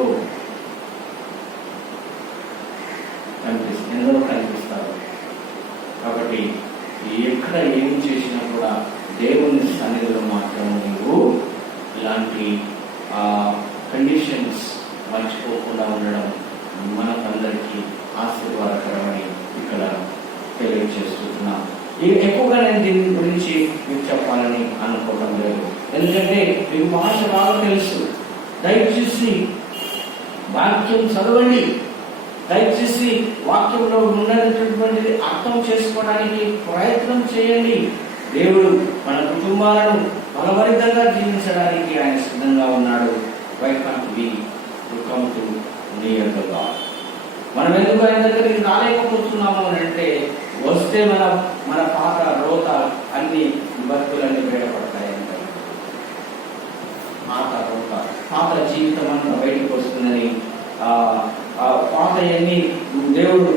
కనిపిస్తారు. కాబట్టి ఎక్కడ ఏమి చేసినా కూడా దేవుని సన్నిధిలో మాత్రం నీవు ఇలాంటి కండిషన్స్ మర్చిపోకుండా ఉండడం మనకందరికీ ఆశీర్వాదకరమని ఇక్కడ తెలియజేస్తున్నాం. ఎక్కువగా నేను దీని గురించి మీకు చెప్పాలని అనుకోవడం లేదు, ఎందుకంటే మీకు భాష బాగా తెలుసు. దయచేసి వాక్యం చదవండి, దయచేసి వాక్యంలో ఉన్నటువంటిది అర్థం చేసుకోవడానికి ప్రయత్నం చేయండి. దేవుడు మన కుటుంబాలను బలవరితంగా జీవించడానికి ఆయన సిద్ధంగా ఉన్నాడు. Why can't we come to near the God? మనం ఎందుకు ఆయన దగ్గరికి రాలేకపోతున్నాము అని అంటే, వస్తే మన పాత రోత అన్ని బతుకులన్నీ బయటపడతాయంటే, పాత జీవితం అంతా బయటకు వస్తుందని, పాత అన్ని దేవుడు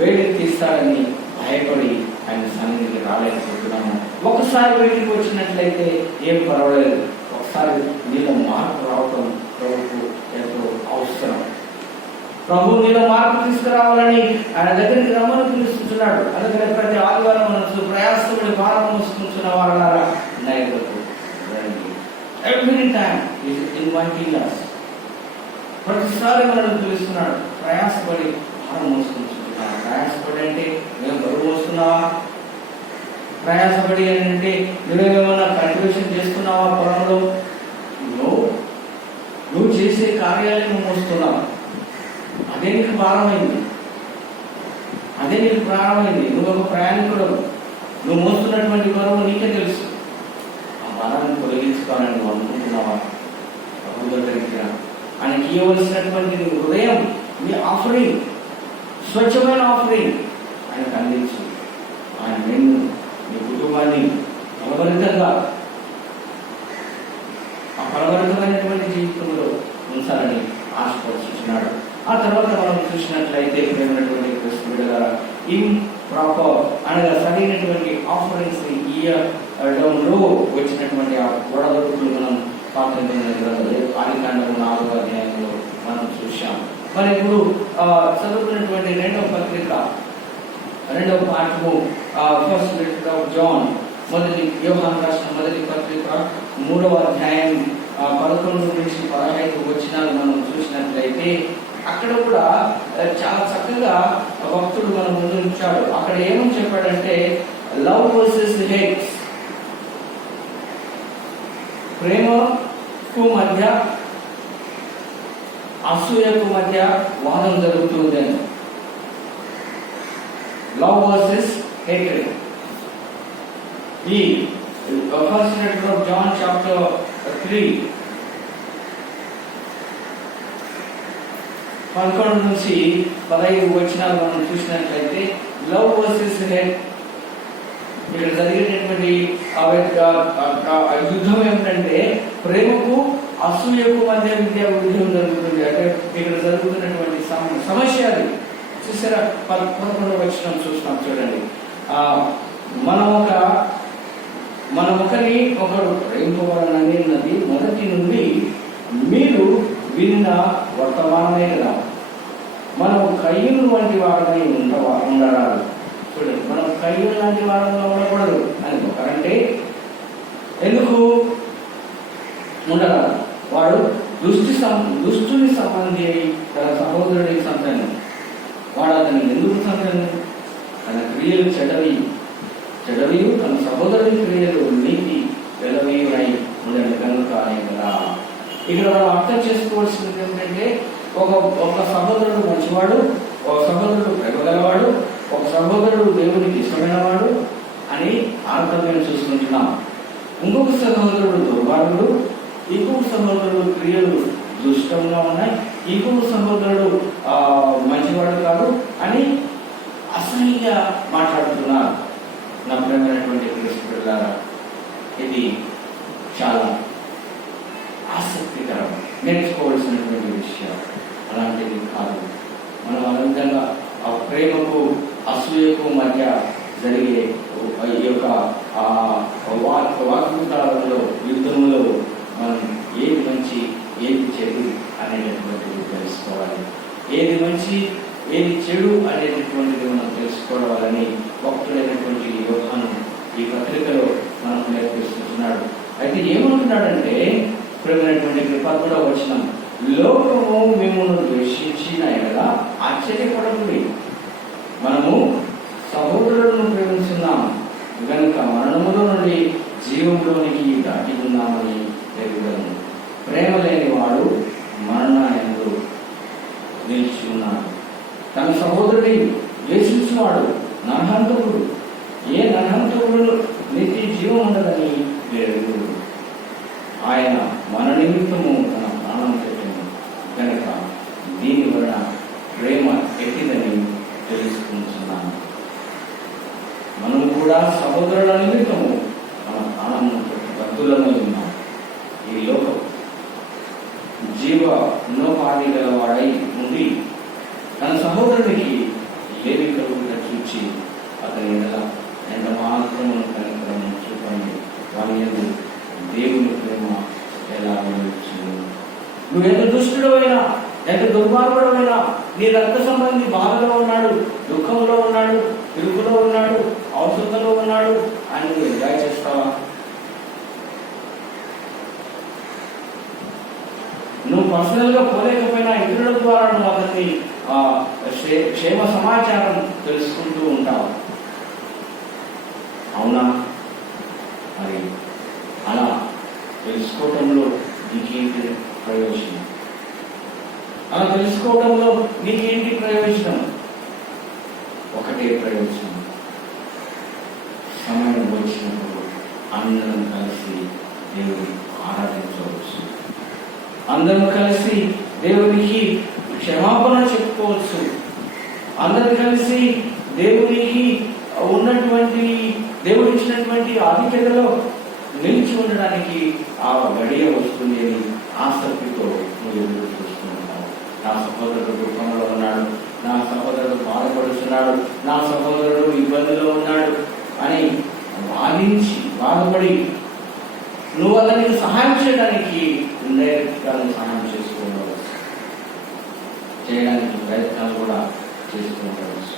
వేడికి తీస్తాడని భయపడి ఆయన సన్నిధికి రాలేకపోతున్నాము. ఒకసారి బయటికి వచ్చినట్లయితే ఏం పర్వాలేదు, ఒకసారి నీలో మార్పు రావటం ప్రభుకు ఎంతో అవసరం. ప్రభు నీలో మార్పు తీసుకురావాలని ఆయన దగ్గరికి రమ్మని పిలుస్తున్నాడు. అందుకని ప్రతి ఆదివారం మనసు ప్రయాసపడి భారం మోసుకుంటున్న వారలారా every time is inviting us. ప్రతిసారి మనల్ని పిలుస్తున్నాడు. ప్రయాసపడి భారం మోసుకుంటున్నావా? ప్రయాసపడి అంటే మేము బరువు మోస్తున్నావా? ప్రయాసపడి అంటే నువ్వేమన్నా కంట్రిబ్యూషన్ చేస్తున్నావా పొలంలో? నువ్వు చేసే కార్యాలను నువ్వు మోస్తున్నావా? అదే నీకు భారమైంది, అదే నీకు ప్రారంభమైంది. నువ్వు ఒక ప్రయాణికుడు, నువ్వు మోస్తున్నటువంటి బరువు నీకే తెలుసు. ఆ భారాన్ని తొలగించుకోవాలని నువ్వు అనుకుంటున్నావా? ప్రభు దగ్గరికి ఆయనకి ఇవ్వవలసినటువంటి నీ హృదయం, నీ ఆఫరింగ్, స్వచ్ఛమైన ఆఫరింగ్ ఆయనకు అందించు. ఆయన నిన్ను, నీ కుటుంబాన్ని బలవరితంగా ఆ బలవరితమైనటువంటి జీవితంలో ఉంచాలని ఆశపడుతున్నాడు. ఆ తర్వాత మనం చూసినట్లయితే ప్రేమైనటువంటి క్రీస్తు బిడ్డలారా, ప్రాపర్ అనగా సరైనటువంటి ఆఫరింగ్స్ ఇయ్యడంలో వచ్చినటువంటి ఆ గొడవలు మనం ఆదికాండము 4వ అధ్యాయంలో మనం చూశాం. మరి ఇప్పుడు చదువుకున్నటువంటి రెండవ పాఠము ఫస్ట్ లెటర్ ఆఫ్ జాన్, యోహాను రాసిన మొదటి పత్రిక 3వ అధ్యాయం 11 నుంచి 15 వచనాలు మనం చూసినట్లయితే అక్కడ కూడా చాలా చక్కగా భక్తుడు మన ముందు ఉంచాడు. అక్కడ ఏమని చెప్పాడంటే, లవ్ వర్సెస్ హేట్స్, ప్రేమకు మధ్య అసూయకు మధ్య వాదం జరుగుతుందని. Love versus hatred. ఈ first letter of John chapter 3 11 నుంచి 15 వచనాలు మనం చూసినట్లయితే లవ్ వర్సెస్ హేట్, ఇక్కడ జరిగేటటువంటి యుద్ధం ఏమిటంటే ప్రేమకు అసూయకు మధ్య యుద్ధం జరుగుతుంది. అంటే ఇక్కడ జరుగుతున్నటువంటి సమస్య అది. చూసారా, 11వ వచనం చూస్తాం, చూడండి. మన ఒకరి ఒకరు ప్రేమింపబడనని ఉన్నది మొదటి నుండి మీరు విన్న వర్తమానమే కదా. మనం కయ్యూను వంటి వారమై ఉండరాదు. చూడండి, మనం కయ్యూను లాంటి వారంగా ఉండకూడదు అని ఒకరంటే ఎందుకు ఉండరాదు? వాడు దుష్టుని సంబంధి అయి తన సహోదరుడికి సంతానం. వాడు అతని ఎందుకు సంతానం? తన క్రియలు చెడవియు తన సహోదరుడి క్రియలు నీతి వెలవీయునై ఉండని కనుక కదా. ఇక్కడ మనం అర్థం చేసుకోవాల్సింది ఏమిటంటే, ఒక సహోదరుడు మంచివాడు, ఒక సహోదరుడు ప్రేమగలవాడు, ఒక సహోదరుడు దేవునికి ఇష్టమైనవాడు అని అర్థం మేము చూసుకుంటున్నాం. ఇంకొక సహోదరుడు దుర్మార్గుడు, ఇంకొక సహోదరుడు క్రియలు దుష్టంగా ఉన్నాయి, ఇంకొక సహోదరుడు మంచివాడు కాదు అని అసహ్యంగా మాట్లాడుతున్నారు. నా ప్రియమైనటువంటి క్రీస్తు బిడ్డలారా, ఇది చాలా ఆసక్తికరం, నేర్చుకోవాల్సినటువంటి విషయం. ఇచ్చారు. అలాంటిది కాదు. మనం అనంతంగా ఆ ప్రేమకు అసూయకు మధ్య జరిగే ఈ యొక్క వాగ్వివాదాలలో యుద్ధంలో మనం ఏది మంచి ఏది చెడు అనేటటువంటిది తెలుసుకోవాలి. ఏది మంచి ఏది చెడు అనేటటువంటిది మనం తెలుసుకోవాలని భక్తుడైనటువంటి యోహాను ఈ పత్రికలో మనకు నేర్పిస్తున్నాడు. అయితే ఏమంటున్నాడంటే ప్రేమైనటువంటి 11వ వచనం, లోకము మిమ్మల్ని ద్వేషించిన ఎడల ఆశ్చర్యపడకండి, మనము సహోదరులను ప్రేమిస్తున్నాం కనుక మరణములో నుండి జీవంలోనికి దాటి ఉన్నామని ఎరుగుదము. ప్రేమ లేని వాడు మరణాయందు నిలిచి ఉన్నాడు. తన సహోదరుడి ద్వేషించువాడు నరహంతకుడు. ఏ నరహంతకుడు నిత్య జీవం ఉండదని ఎరుగుడు. ఆయన మన నిమిత్తము తన ప్రాణం పెట్టింది కనుక దీని వలన ప్రేమ ఎట్టిదని తెలుసుకుంటున్నాను. మనము కూడా సహోదరుల నిమిత్తము మన ప్రాణము పెట్టి బద్ధులమై ఉన్నాం. ఈ లోకం జీవనోపాధి గలవాడై ఉండి తన సహోదరుడికి ఏమి కలుగుగా చూచి అతని ఎంత మాత్రము కనికరము చూపండి. వాని యందు దేవుని ప్రేమ ఎలా నిలిచింది. నువ్వు ఎంత దుష్టుడమైనా, ఎంత దుర్మార్గుడమైనా, నీ రక్త సంబంధి బాధలో ఉన్నాడు, దుఃఖంలో ఉన్నాడు, పిలుపులో ఉన్నాడు, అవసరంలో ఉన్నాడు అని నువ్వు ఎంజాయ్ చేస్తావా? నువ్వు పర్సనల్ గా పోలేకపోయినా ఇతరుల ద్వారా నువ్వు అతన్ని క్షేమ సమాచారం తెలుసుకుంటూ ఉంటావు. అవునా? మరి అలా తెలుసుకోవటంలో నీకేంటి ప్రయోజనం? అలా తెలుసుకోవటంలో నీకేంటి ప్రయోజనం? ఒకటే ప్రయోజనం, సమయం వచ్చినప్పుడు అందరం కలిసి దేవుని ఆరాధించవచ్చు, అందరం కలిసి దేవునికి క్షమాపణ చెప్పుకోవచ్చు, అందరం కలిసి దేవునికి ఉన్నటువంటి దేవుడు ఇచ్చినటువంటి ఆధిక్యతలో నిలిచి ఉండడానికి ఆ గడియ వస్తుంది అని ఆసక్తితో నువ్వు ఎదురు చూస్తూ ఉంటావు. నా సహోదరుడు దుఃఖంలో ఉన్నాడు, నా సహోదరుడు బాధపడుతున్నాడు, నా సహోదరుడు ఇబ్బందిలో ఉన్నాడు అని బాధపడి నువ్వు అతనికి సహాయం చేయడానికి ఇండైరెక్ట్గా సహాయం చేస్తూ ఉండవచ్చు, చేయడానికి ప్రయత్నాలు కూడా చేస్తూ ఉండవచ్చు.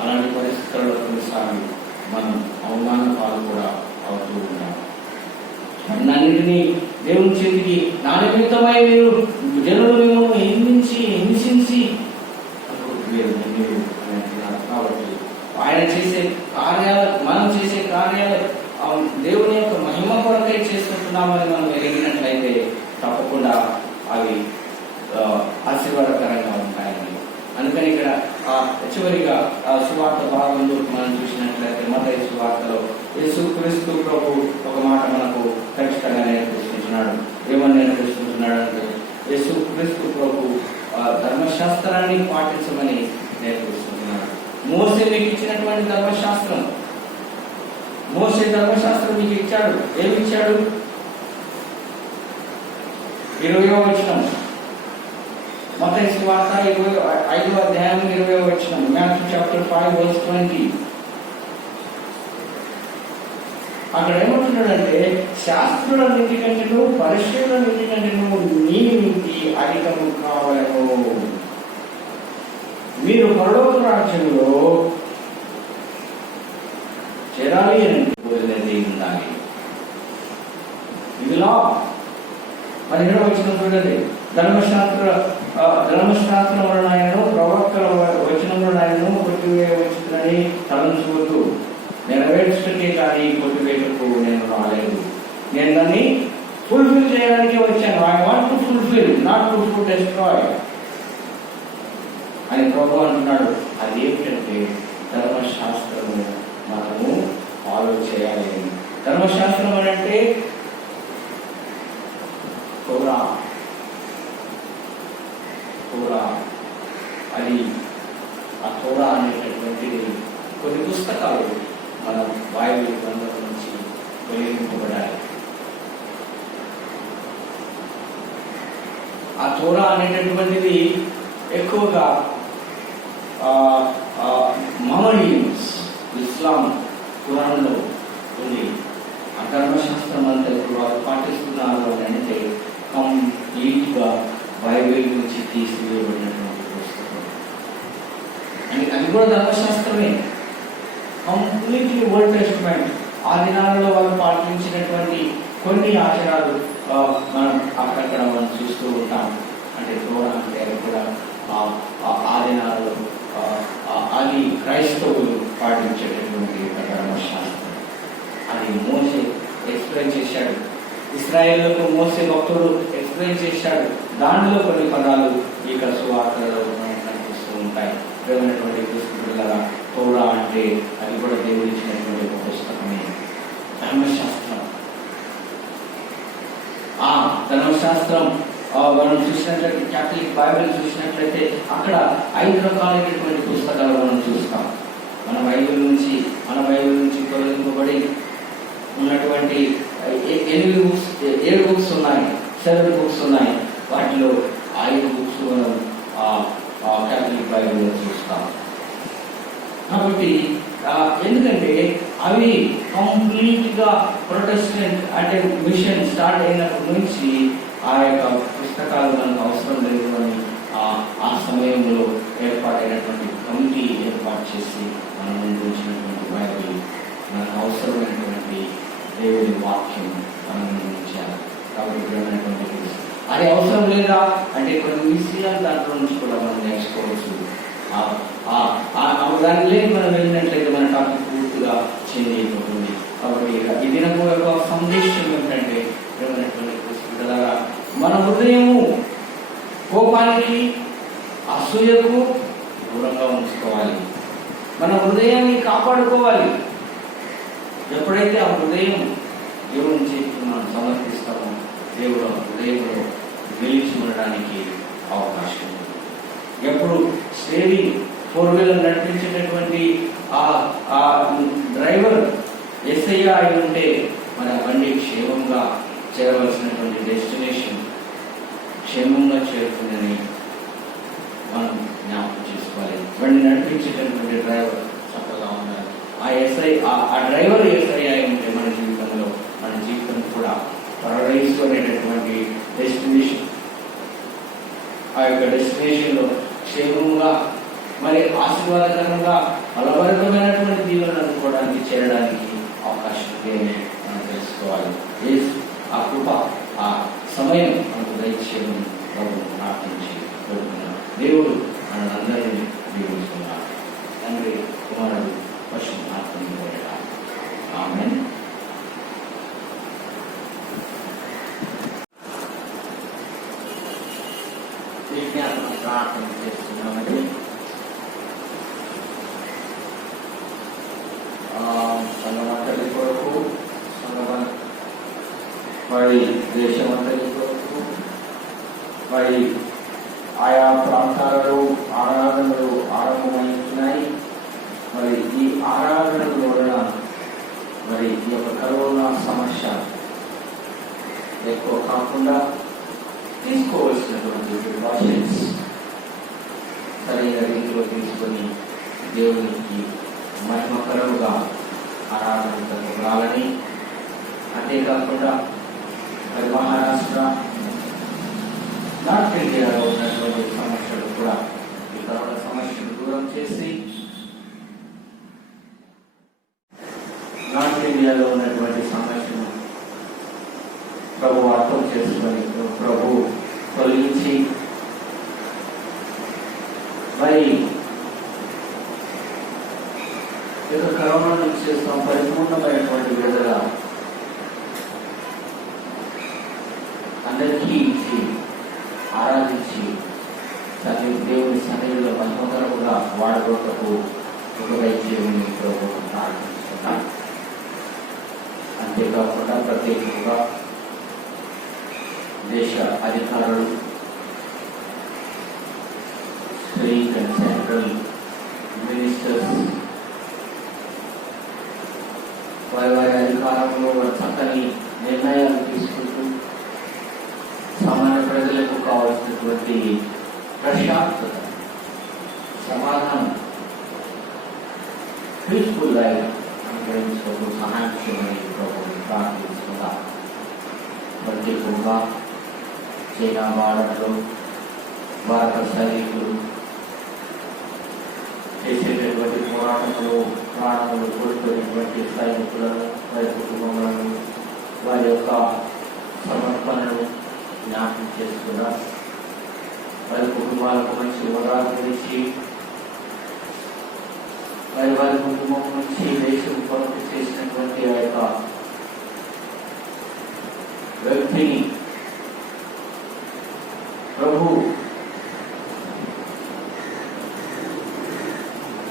అలాంటి పరిస్థితుల్లో కొన్నిసార్లు మనం అవమాన పాలు కూడా అవుతూ ఉంటాం. అన్నింటినీ దేవుని చేతికి నా నిమిత్తమై మీరు జనులు మిమ్మల్ని హింసించి కాబట్టి ఆయన చేసే కార్యాలు, మనం చేసే కార్యాలు దేవుని యొక్క మహిమ కొరకై చేసుకుంటున్నామని మనం ఎరిగినట్లయితే తప్పకుండా అవి ఆశీర్వాదకరంగా ఉంటాయని. అందుకని ఇక్కడ చివరిగా సువార్త భాగంలో మనం చూసినట్లయితే మత్తయి సువార్తలో యేసుక్రీస్తు ప్రభు ఒక మాట మనకు ఖచ్చితంగా నేర్పిస్తున్నాడు. ఏమని నేర్పిస్తున్నాడు అంటే, యేసుక్రీస్తు ప్రభు ధర్మశాస్త్రాన్ని పాటించమని నేర్పిస్తున్నాడు. మోసే మీకు ఇచ్చినటువంటి ధర్మశాస్త్రం, మోసే ధర్మశాస్త్రం మీకు ఇచ్చాడు. ఏమి ఇచ్చాడు? 20వ వచనం, మత్తయి సువార్త 5వ అధ్యాయం 20వ వచనం, మాథ్యూ చాప్టర్ 5 verse 20. అక్కడ ఏమంటున్నాడంటే, శాస్త్రులన్నిటి కంటేను పరిశీలన్నిటి కంటేను నీ నీతి అధికము కావలను. మీరు పరలోక రాజ్యంలో చేరాలి అని కోరినది ఉండాలి. ఇదిలా 17వ వచనం చూడండి, ధర్మశాస్త్రం వలన ఆయనను ప్రవక్తల వచనంలో ఆయనను కొట్టివేయవచ్చునని తలంచుకోవద్దు. నెరవేర్చకే కానీ కొట్టివేయకు నేను రాలేదు. నేను దాన్ని ఫుల్ఫిల్ చేయడానికి వచ్చాను. I want to fulfil, not to destroy అని ప్రభు అంటున్నాడు. అదేమిటంటే ధర్మశాస్త్రము మనము ఫాలో చేయాలి. ధర్మశాస్త్రం అంటే తోరా, అది ఆ తోరా అనేటటువంటిది కొన్ని పుస్తకాలు మన బైబిల్ గ్రంథం నుంచి తొలగింపబడాలి. ఆ తోరా అనేటటువంటిది ఎక్కువగా మహమ్మడియన్స్ ఇస్లాం ఖురాన్లో ఉంది. ఆ ధర్మశాస్త్రం అంతా ఇప్పుడు వారు పాటిస్తున్నారు అని అంటే కంప్లీట్గా బైబిల్ నుంచి తీసివేయబడినటువంటి పుస్తకం. అని అది కూడా ధర్మశాస్త్రమే, కంప్లీట్లీ ఓల్డ్ టెస్టిమెంట్. ఆ దినాలలో వాళ్ళు పాటించినటువంటి కొన్ని ఆచారాలు మనం అక్కడక్కడ మనం చూస్తూ ఉంటాం. అంటే తోరా అంటే అది కూడా ఆ దినాలలో అది క్రైస్తవులు పాటించేటటువంటి ధర్మశాస్త్రం. అది మోసే ఎక్స్ప్లెయిన్ చేశాడు, ఇశ్రాయేలుకు మోసే భక్తుడు ఎక్స్ప్లెయిన్ చేశాడు. దానిలో కొన్ని పదాలు ఇక సువార్తలలో కనిపిస్తూ ఉంటాయి. ప్రేమైనటువంటి పుస్తకాల తోరా అంటే అది కూడా దేవుడు ఇచ్చినటువంటి ఒక పుస్తకమే, ధర్మశాస్త్రం. ఆ ధర్మశాస్త్రం మనం చూసినట్లయితే క్యాథలిక్ బైబిల్ చూసినట్లయితే అక్కడ 5 రకాలైనటువంటి పుస్తకాలు మనం చూస్తాం. మన బైబిల్ నుంచి తొలగింపబడి ఉన్నటువంటి 7 బుక్స్ ఉన్నాయి, 7 బుక్స్ ఉన్నాయి. వాటిలో 5 బుక్స్ మనం క్యాథలిక్ బైబిల్లో చూస్తాం. కాబట్టి ఎందుకంటే అవి కంప్లీట్గా ప్రొటెస్టెంట్ అంటే మిషన్ స్టార్ట్ అయినప్పటి నుంచి ఆ యొక్క పుస్తకాలు మనకు అవసరం లేదు అని ఆ సమయంలో ఏర్పాటైనటువంటి కమిటీ ఏర్పాటు చేసి మనం ముందు ఉంచినటువంటి బైబిల్ మనకు అవసరమైనటువంటి దేవుడి వాక్యం మనం ముందు ఉంచారు. కాబట్టి అది అవసరం లేదా అంటే కొన్ని విషయాలు దాంట్లో నుంచి కూడా మనం నేర్చుకోవచ్చు. దాని లేని మనం వెళ్ళినట్లయితే మన టాపిక్ పూర్తిగా చేంజ్ అయిపోతుంది. కాబట్టి ఈ దినం యొక్క సందేశం ఏమిటంటే మన హృదయము కోపానికి అసూయకు దూరంగా ఉంచుకోవాలి. మన హృదయాన్ని కాపాడుకోవాలి. ఎప్పుడైతే ఆ హృదయం దేవుని చేతికి మనం సమర్పిస్తామో దేవుడు హృదయంలో నిలిచి ఉండడానికి అవకాశం ఉంది. ఎప్పుడు స్టీరింగ్ 4-wheeler నడిపించేటటువంటి ఆ డ్రైవర్ ఎస్ఐ అయి ఉంటే మన బండి క్షేమంగా చేరవలసినటువంటి డెస్టినేషన్ క్షేమంగా చేరుతుందని మనం జ్ఞాపకం చేసుకోవాలి. బండి నడిపించేటటువంటి డ్రైవర్ చక్కగా ఉండాలి. ఆ ఎస్ఐ ఆ డ్రైవర్ ఎస్ఐ అయి ఉంటే మన జీవితం కూడా పరడైస్ అనేటటువంటి డెస్టినేషన్, ఆ యొక్క డెస్టినేషన్లో క్షేమంగా మరి ఆశీర్వాదకరంగా బలవరకమైనటువంటి దీవెనలు అందుకోవడానికి చేరడానికి అవకాశం ఉందని మనం తెలుసుకోవాలి. ఆ కృప ఆ సమయం మనకు దయచేయమని ప్రభువును ప్రార్థించి కోరుకున్నాం. దేవుడు మనందరినీ దీవించుకున్నాడు. తండ్రి, కుమారుడు, పరిశుద్ధాత్మను కోరాడు. ఆమేన్. ప్రార్థన చేస్తున్నామని సంఘమంతటి కొరకు, మరి దేశమంతటి కొరకు, మరి ఆయా ప్రాంతాలలో ఆరాధనలు ఆరంభమవుతున్నాయి. మరి ఈ ఆరాధనల వలన మరి ఈ యొక్క కరోనా సమస్య ఎక్కువ కాకుండా తీసుకోవాల్సినటువంటి ప్రికాషన్స్ సరైన రీతిలో తీసుకొని దేవునికి మహిమకరముగా ఆరాధన జరగాలని, అంతేకాకుండా మరి మహారాష్ట్ర, నార్త్ ఇండియాలో ఉన్నటువంటి సమస్యలు కూడా ఈ కరోనా సమస్యను దూరం చేసి నార్త్ ఇండియాలో ఉన్నటువంటి సమస్యను ప్రభు అర్థం చేసుకొని ప్రభు తొలగించి మరి కరోనా నుంచి చేస్తాం పరిపూర్ణమైనటువంటి విడుదల అందరికీ ఇచ్చి ఆరాధించి దేవుని సన్నిధిలో మహిమకరముగా వాడబోటకు ఉపయోగించేమని ప్రభుత్వం ప్రార్థిస్తున్నాం. అంతేకాకుండా ప్రత్యేకంగా దేశ అధికారులు, స్టేట్ అండ్ సెంట్రల్ మినిస్టర్స్ వారి అధికారంలో చక్కని నిర్ణయాలు తీసుకుంటూ సామాన్య ప్రజలకు కావాల్సిన కావలసినటువంటి ప్రశాంతత, సమాధానం, పీస్ఫుల్ లైఫ్ అనుగ్రహించుటకు సహాయం చేయమని ప్రభువుని ప్రార్థిస్తున్నాం. ప్రత్యేకంగా చైనా భారత్లో భారత సైనికులు చేసేటటువంటి పోరాటంలో ప్రాణములు కోల్పోయినటువంటి సైనికులను, వారి కుటుంబములను, వారి యొక్క సమర్పణను జ్ఞాపకం చేస్తున్నారు. వారి కుటుంబాలకు మంచి ఓదార్పునిచ్చి వారి కుటుంబం నుంచి దేశం కొరకు చేసినటువంటి ఆ యొక్క వ్యక్తిని ప్రభు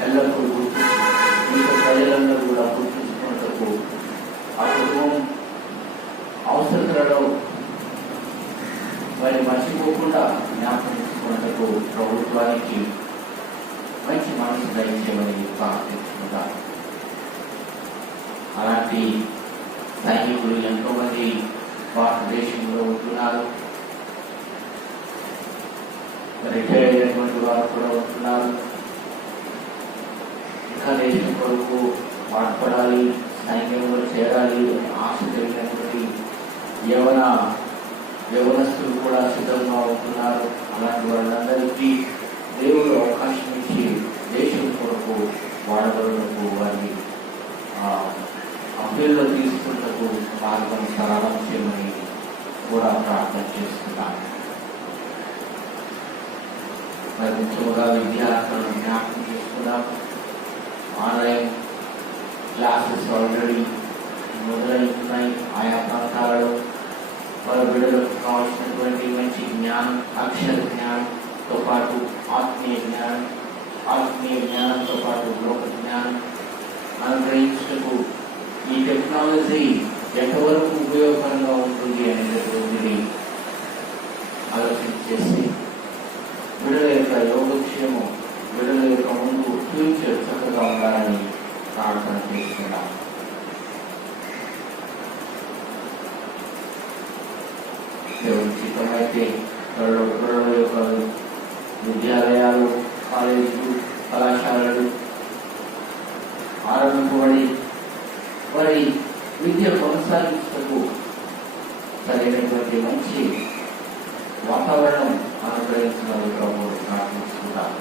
ఎల్లప్పుడూ గుర్తించు, ప్రజలందరూ కూడా గుర్తించుకున్నట్టు ఆ కుటుంబం అవసరాలలో వారి మర్చిపోకుండా జ్ఞాపకం ప్రభుత్వానికి మంచి మనసు దయచేయమని ప్రార్థించుకుంటారు. అలాంటి సైనికులు ఎంతో మంది భారతదేశంలో ఉంటున్నారు. రిటైర్ అయినటువంటి వారు కూడా ఉంటున్నారు. ఇంకా దేశం కొరకు పాటుపడాలి, సైన్యంలో చేరాలి ఆశ కలిగినటువంటి యవనస్తులు కూడా సిద్ధంగా ఉంటున్నారు. అలాంటి వాళ్ళందరికీ దేవుడు అవకాశం ఇచ్చి దేశం కొరకు వాడబడుటకు వారిని అభ్యుల్లో తీసుకున్నకు మార్గం సరళం చేయమని కూడా ప్రార్థన చేస్తున్నాను. మరి ముఖ్యంగా విద్యార్థులను జ్ఞాపకం చేసుకున్నాం. ఆన్లైన్ క్లాసెస్ ఆల్రెడీ మొదలవుతున్నాయి. ఆయా ప్రాంతాలలో వారి బిడ్డలకు కావాల్సినటువంటి మంచి జ్ఞానం, అక్షర జ్ఞానంతో పాటు ఆత్మీయ జ్ఞానంతో పాటు లోక జ్ఞానం అనుగ్రహించుటకు ఈ టెక్నాలజీ ఎంతవరకు ఉపయోగకరంగా ఉంటుంది అనేటటువంటిది ఆలోచన చేసి బిడ్డల యొక్క యోగక్షేమం, బిడ్డల యొక్క ముందు ఫ్యూచర్ చక్కగా ఉండాలని ప్రార్థన చేస్తున్నాం. దేవుని చిత్తమైతే పిల్లల యొక్క విద్యాలయాలు, కాలేజీలు, కళాశాలలు ఆరంభింపబడి వారి విద్య కొనసాగించటకు సరైనటువంటి మంచి వాతావరణం అనుగ్రహించడం ప్రభు ప్రార్థిస్తున్నాను.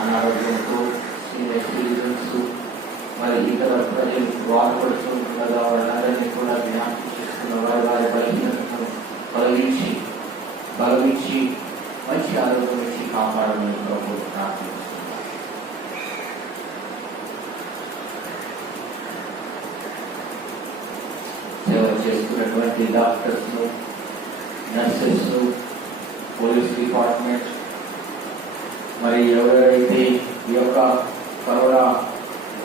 అనారోగ్యంతో సీనియర్ సిటిజన్స్ మరి ఇతర ప్రజలు బాధపడుతుండగా వాళ్ళందరినీ కూడా జ్ఞాపకం చేస్తున్న వారి బలహీనతను బలమించి మంచి ఆరోగ్యం ఇచ్చి కాపాడమని ప్రభు ప్రార్థిస్తున్నాను. సేవ చేస్తున్నటువంటి డాక్టర్స్, నర్సెస్, పోలీస్ డిపార్ట్మెంట్, మరి ఎవరైతే ఈ యొక్క కరోనా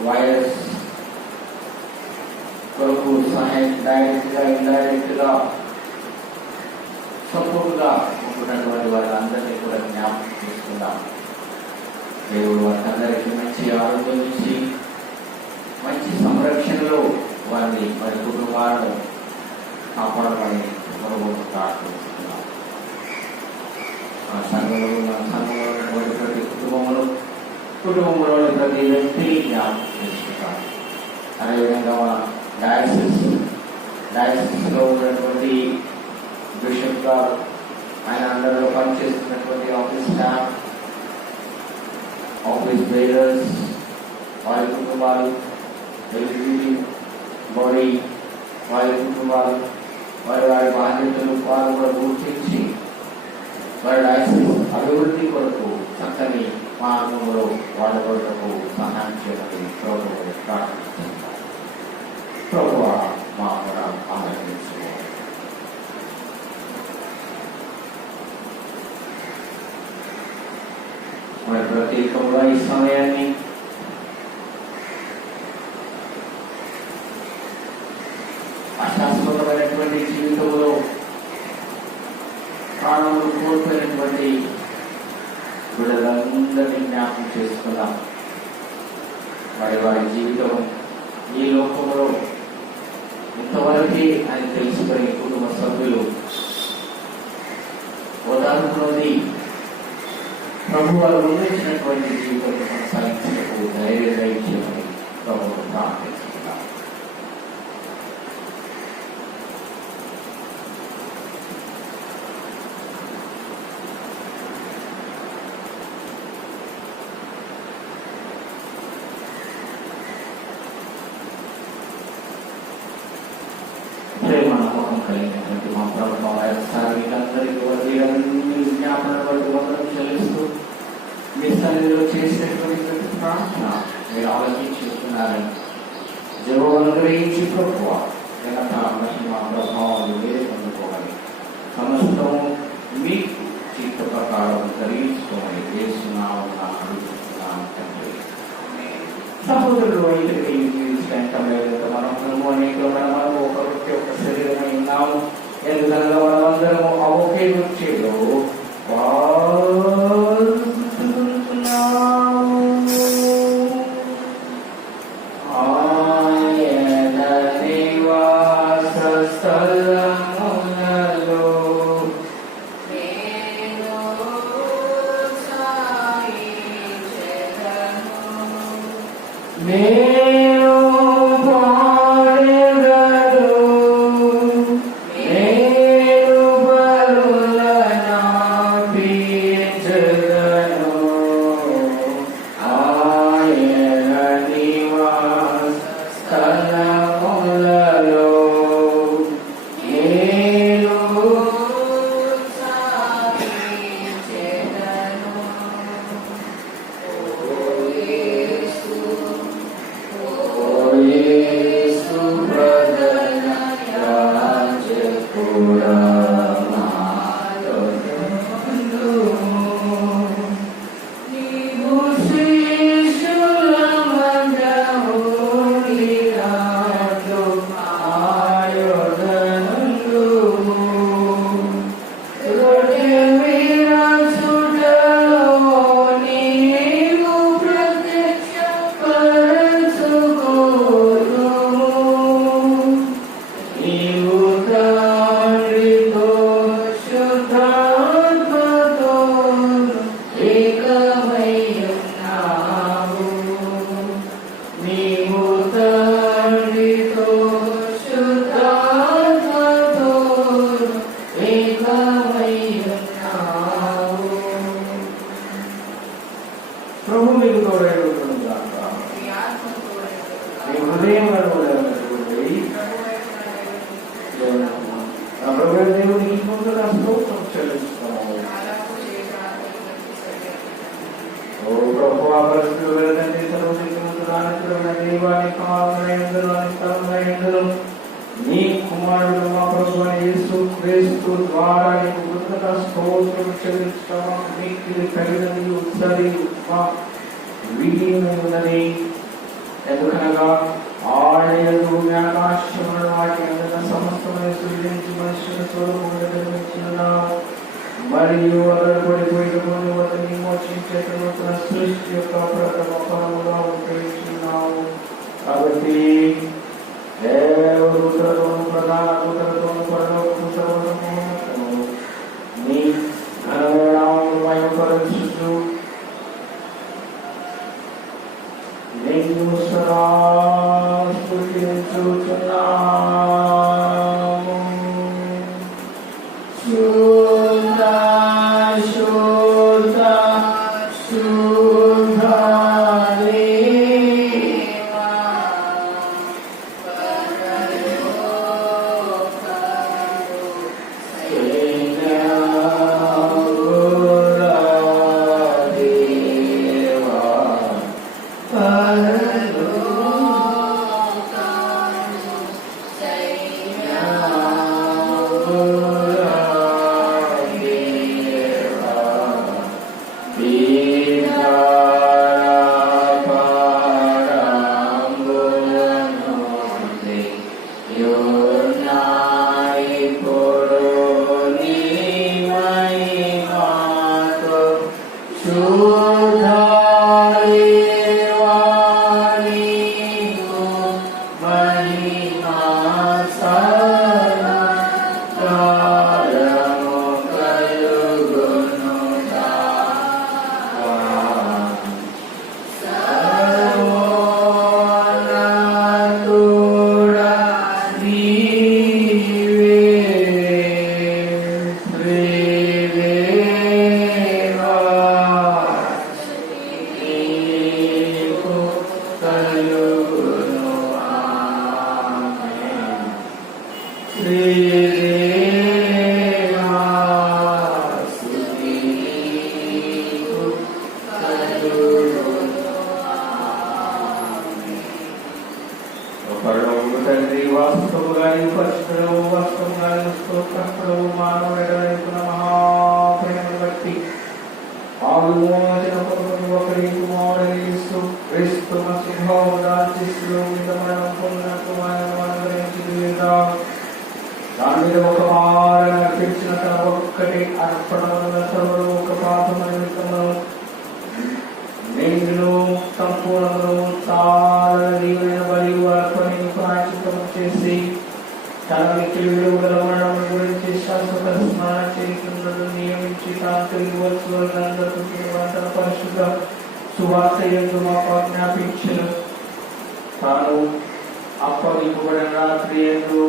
వైరస్ కొరకు సహాయం డైరెక్ట్గా ఇండైరెక్ట్గా సపోర్ట్గా ఉంటున్నటువంటి వాళ్ళందరినీ కూడా జ్ఞాపకం చేసుకుందాం. దేవుడు వారందరికీ మంచి ఆరోగ్యం ఇచ్చి మంచి సంరక్షణలో వారిని వారి కుటుంబాలను కాపాడమని మనము ప్రార్థిస్తున్నాం. ఆ సంఘంలో ఉన్నటువంటి ప్రతి కుటుంబంలోని ప్రతి వ్యక్తిని జ్ఞాపకం చేసుకుంటాం. అదేవిధంగా మన డయాసిస్లో ఉన్నటువంటి బిషప్ గారు, ఆయన అందరిలో పనిచేస్తున్నటువంటి ఆఫీస్ స్టాఫ్, ఆఫీస్ బేరర్స్, వారి కుటుంబాలు, ఎగ్జిక్యూటివ్ బాడీ వారి కుటుంబాలు, వారి బాధ్యతలు వారు కూడా గుర్తించి వారి డయాసిస్ అభివృద్ధి కొరకు చక్కని మార్గంలో వాడబడుటకు సహాయం చేయమని ప్రభువుని ప్రార్థిస్తున్నాం. ప్రభువా మా కూడా ఆలోచించుకోవాలి. మరి ప్రత్యేకంగా ఈ సమయాన్ని అశాశ్వతమైనటువంటి జీవితంలో ప్రాణములు కోల్పోయినటువంటి బిడ్డలందరినీ జ్ఞాపకం చేసుకుందాం. మరి వారి జీవితం ఈ లోకంలో ఇంతవరకే అని తెలుసుకుని కుటుంబ సభ్యులు ఓదార్పునది ప్రభు వారు ముందుచ్చినటువంటి జీవితం కొనసాగించటకు ధైర్యంగా ఇచ్చేమని ప్రభువు ప్రార్థిస్తున్నాం. ప్రేమ నమ్మకం కలిగినటువంటి మా ప్రభుత్వం వీళ్ళందరికీ వర్గీయులన్నీ విజ్ఞాపన బట్టి వందనం చెల్లిస్తూ మీ సన్నిధిలో చేసినటువంటి ప్రతి ప్రార్థన మీరు ఆలోచించుతున్నారని జవాబు అనుగ్రహించి ప్రభువ ఘనత మహిమ ప్రభావాలు మీరే పొందుకోవాలి. సమస్తము మీకు చిత్త ప్రకారం కలిగించుకోమని వేస్తున్నాము అడుగుతున్నాను తండ్రి. సహోదరులు ఇతరులు జీవించడానికి మనము అనేకమైన మనము ఒకరికి ఒక శరీరమై ఉన్నాము. ఎందుకనగా మనమందరము ఆ ఒకే వృక్షలో నీ కుమారుడు మా ప్రభువైన యేసుక్రీస్తు ద్వారా నీకు కృతజ్ఞత స్తోత్రం చెల్లిస్తున్నాము. నీకు ఇది తగినది ఉత్తరి విధియున్నది. ఎందుకనగా ఆయన భూమి ఆకాశములను వాటి అందున సమస్తమైన సృజించి మనుషుల స్వరూపంలో నిర్మించున్నాము. మరియు అదరపడిపోయిన అతన్ని మోచించేతను తన సృష్టి యొక్క ప్రథమ ఫలముగా ఉపయోగించున్నాము. కాబట్టి దేవదూతలతోను ప్రధాన దూతలతోను పరలోకదూతలతోను నీ ఘనమైన నామమును మహిమపరచుచు నిన్ను సదా స్తుతించుచున్నాము. శుద్ధ శుద్ధ శుద్ధ Sudhaiwani పరలోకపు తండ్రి, వాస్తవముగా నీ పరిశుద్ధుడవు, వాస్తవముగా నీ స్తోత్రస్తుడవు, మానవుడైన మహాప్రేమను బట్టి ఆ విమోచన కొరకు ఒకరి కుమారుడైన యేసు క్రీస్తు మసీహు దాచిస్తూ మరణం పొందినట్లు ఆయనను అనుగ్రహించితివిగా. దాని మీద ఒక మారణ అర్పించిన తన ఒక్కటి అర్పణముల సర్వలోక పాపముల నిమిత్తమును నేను సంపూర్ణమును చాలా దీవైన బలి అర్పణను ప్రాయశ్చిత్తము చేసి తన మిక్కిలి విలువగల మరణముల గురించి శాశ్వత స్మరణ చేయుటకు నియమించి తాను తిరిగి వచ్చువారందరికీ తన పరిశుద్ధ సువార్త యందు మాకు ఆజ్ఞాపించెను. తాను అప్పగింపబడిన రాత్రి యందు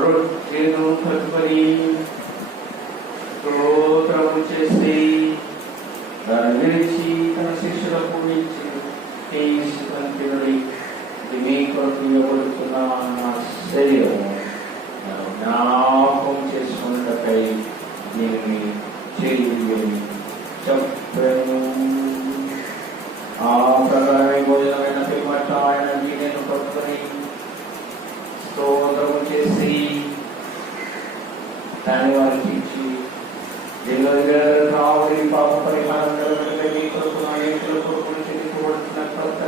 రొట్టెను కట్టుకొని స్తోత్రము చేసి దాన్ని విరిచి తన శిష్యులకు ఇచ్చి తినడి, ఇది మీ కొరకు ఇవ్వబడుతున్న నా శరీరము, నన్ను జ్ఞాపకం చేసుకున్నటకై దీనిని చేయని చెప్పాను. ఆ ప్రకారమే భోజనమైన పిమ్మట ఆయన దీనిని పట్టుకొని స్తోత్రము చేసి దాన్ని వారికి ఇచ్చి రావుడి పాప పరిహారం మీ కొరకు నా ఏకుల కొరకు చెల్లించబడుతున్న కొత్త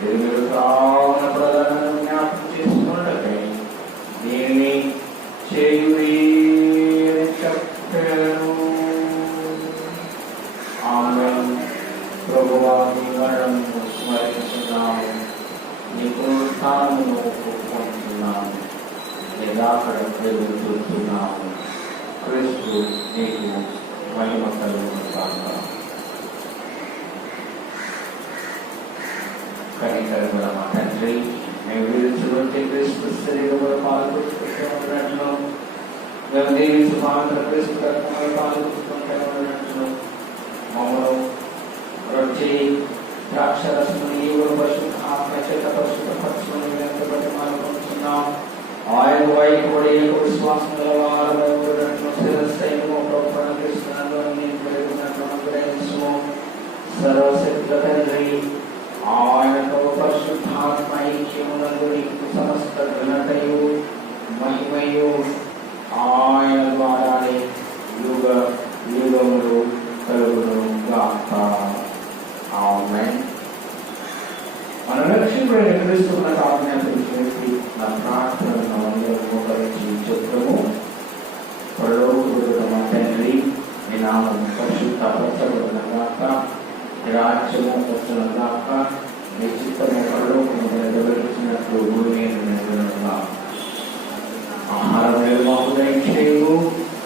మీరు కావున ప్రధానను జ్ఞాపకం చేసుకున్నటకై దీన్ని చేయుడి చెప్పాను. ఆమె ప్రభువా నీ మరణము స్మరించున్నాము, నీ పునరుత్థానమును ఒప్పుకుంటున్నాము, నిరాకడ ఎదురుచూస్తున్నాము. క్రీస్తు నీకు మహిమ కలుగును గాక. కనికరముల మా తండ్రి, మేము విరుచుకుంటే క్రీస్తు శరీరములో పాల్గొంటుంటే ఉన్నట్లు, మేము దీవించు మాత్రం క్రీస్తు రక్తములో పాల్గొంటుంటే ఉన్నట్లు మమ్మను రొచ్చి ద్రాక్షరసము ఈవుడు పరిశుద్ధ ఆత్మ చేత పరిశుద్ధ పరచుకొని వెంటబడి పాల్గొంటున్నాం. ఆయన వైపుడి విశ్వాసం గలవారు శిరస్సైనము ప్రకటిస్తున్నట్లు అనుగ్రహించము. సర్వశక్తుల తండ్రి, ఆయనతో పరిశుద్ధాత్మ ఐక్యమునందు నీకు సమస్త ఘనతయు మహిమయు ఆయన ద్వారానే యుగ యుగములు కలుగును గాక. ఆమేన్. మన రక్షకుడైన క్రీస్తు మనకు ఆజ్ఞాపించేసి నా ప్రార్థనను ఉపకరించి చెప్తాము. పరలోకమున మా తండ్రి, నీ నామం పరిశుద్ధపరచబడును గాక, నీ రాజ్యము వచ్చును గాక, నీ చిత్తము పరలోకము నెరవేర్చినట్లు భూమి మీద నెరవేరును గాక. ఆహారం మాకు దయచేయు,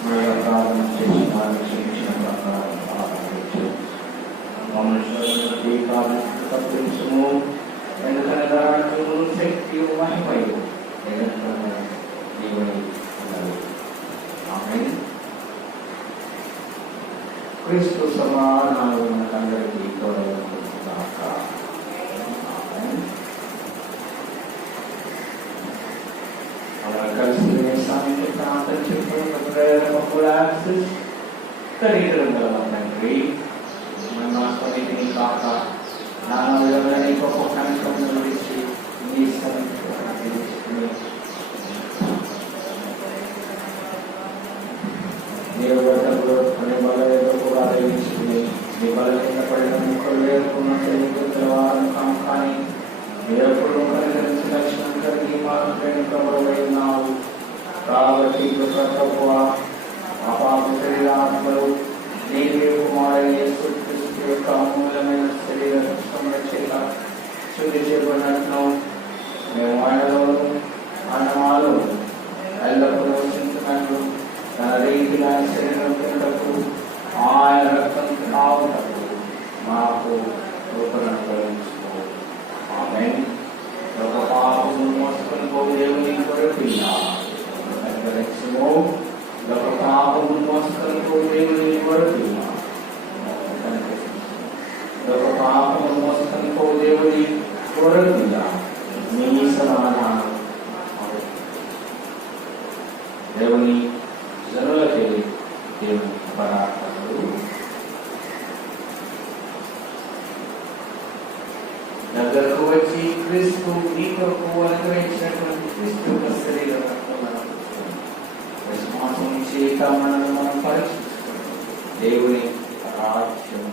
మన అపరాధం చేసిన వారిని క్షమించిన ప్రకారం మమ్మల్ని తప్పించుము. ఎందుకనగా రాజ్యము శక్తియు మహిమయు నీవై ఉన్నది. ఆమేన్. క్రీస్తు సమాధానాలు మనకందరికీ తోడైనగాక. ఆమేన్. అలా కలిసి సాయంత్రం ప్రాంతం చెప్పు కరీకరం గల తండ్రి, మన స్వరీతిని కాక నానా విధమైన నీ గొప్ప కార్యక్రమం గురించి నీ సమీక్షించుకుని దేవుడు అనే బలవేదో కూడా ఆదరించుకుని నీ బలమైన పడిన ముక్కలు వేరుకున్న తెలవారు కానీ వేరప్పుడు కలిగించి లక్షణం కలిగి మాత్రమే ప్రభువై ఉన్నావు. కాబట్టి ప్రభువా, ఆ పాప శరీరాత్మలు నీవే కుమారుడైన యేసు క్రీస్తు యొక్క అమూల్యమైన శరీర రక్షణ చేత శుద్ధి చేయబడినట్లు మేము ఆయనలోను ఆయన మాలో ఎల్లప్పుడూ వసించినట్లు తన రీతిగా ఆయన శరీరం తినటకు ఆయన రక్తం తాగుటకు మాకు కృపను కలిగించుకో. ఆమేన్. ఒక పాపము మోసుకొని పోవు దేవుని కొరకున్నా అనుగ్రహించుము. ఒక పాపము మోసుకొని పోవు దేవుని కొరకున్నా ఒక పాపము మోసుకొని పోవు దేవుని కొరకున్నా నీ సమాధానం దేవుని జనులకే దేవుని పరాక్రములు దగ్గరకు వచ్చి క్రీస్తు నీ కొరకు అనుగ్రహించినటువంటి క్రీస్తు యొక్క శరీర రక్తములను విశ్వాసం చేత మనల్ని మనం పరీక్షించుకుంటాం. దేవుని రాజ్యం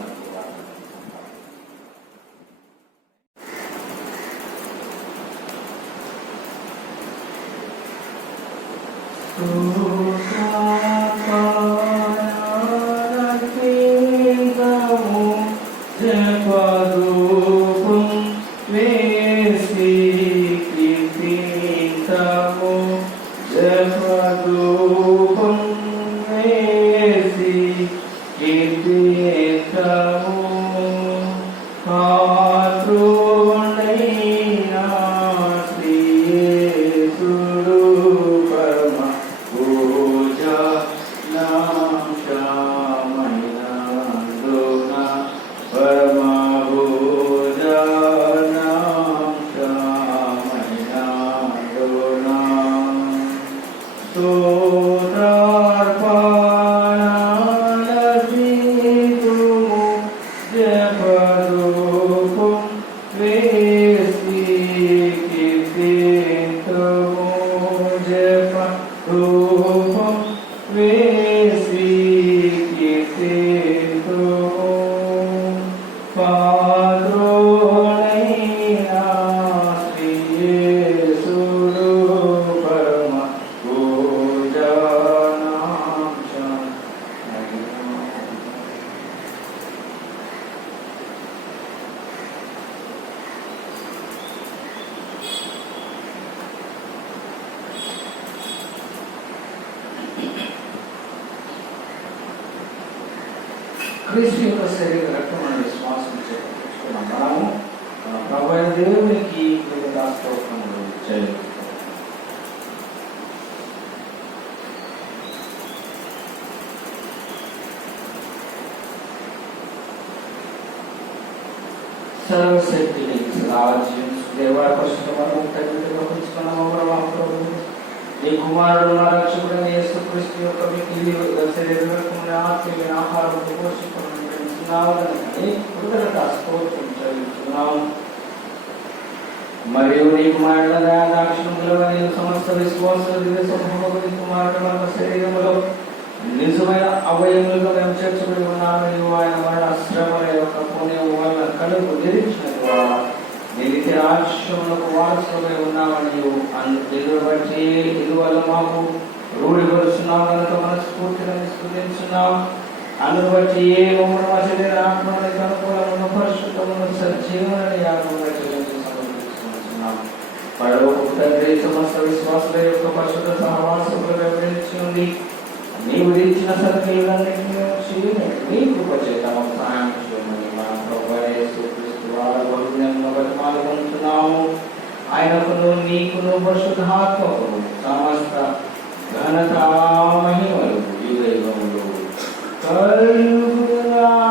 క్రీస్తు యొక్క శరీర రక్తం మనం విశ్వాసం చేస్తున్నాం. మనము మన ప్రభువైన దేవునికి స్తోత్రములు చెల్లిస్తాం. సర్వశక్తిని రాజ్యం దేవాల పరిశుద్ధమైన నీ కుమారుడు నా రక్షకుడైన యేసుక్రీస్తు యొక్క మిక్కిలి శరీర రక్తముల ఆత్మీయ ఆహారం పోషిస్తున్నావు అని కృతజ్ఞత స్తోత్రం చెల్లిస్తున్నాము. మరియు నీ కుమారుడు దాక్షిణ్యములో సమస్త విశ్వాసులు సమూహములు కుమారుడు మన శరీరములో నిజమైన అవయములుగా మేము చేర్చబడి ఉన్నామని ఆయన మరణ శ్రమల యొక్క పుణ్యం వల్ల కలుగు నిరీక్షణ ద్వారా నిలిచి రాజ్యములకు వారసులై ఉన్నామని బట్టి ఇందువల్ల మాకు రూఢిపరుస్తున్నాం కనుక మనస్ఫూర్తిగా స్తుతించున్నాం. అందును బట్టి ఏ ఆత్మనికి అనుకూలమైన పరిశుద్ధమును సజీవనని యాగముగా సమర్పిస్తున్నాం. పరలోకపు తండ్రి సమస్త విశ్వాసుల యొక్క పరిశుద్ధ సహవాసములు వివరించి ఉంది. నీవు ఇచ్చిన సత్యలన్నింటినీ నీ కృప చేత మాకు సహాయం చేయమని మన ప్రభువైన యేసుక్రీస్తు వారి బహుజ్ఞానంలో బతిమాలుకుంటున్నాము. ఆయనకును నీకును పరిశుద్ధాత్మకును సమస్త ఘనత మహిమలు యుగయుగములు కలుగుగాక.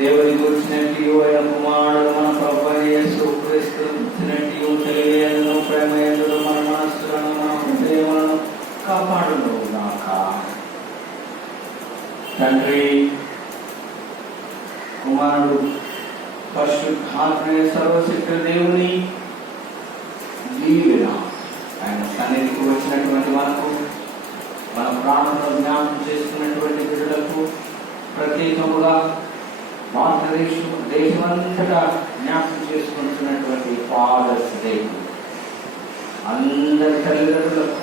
దేవుని గురించినట్టు ఆయన కుమారుడు మన ప్రభువైన యేసుక్రీస్తు గురించినట్టు తెలియను ప్రేమయందు మన మనస్సులను మన హృదయములను కాపాడును గాక. తండ్రి కుమారుడు పరిశుద్ధాత్మ సర్వశక్తి దేవుని దీవెన ఆయన సన్నిధికి వచ్చినటువంటి మనకు మన ప్రాణంలో జ్ఞాపకం చేసుకున్నటువంటి బిడ్డలకు ప్రత్యేకముగా దేశమంతటా జ్ఞాపకం చేసుకుంటున్నటువంటి ఫాదర్స్ డే అందరి తల్లిదండ్రులకు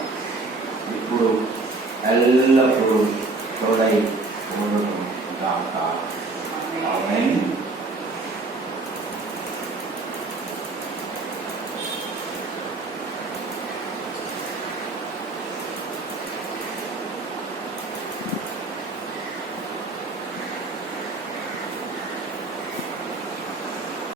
ఇప్పుడు ఎల్లప్పుడూ తోడై ఉండడం గాక. ఆమేన్.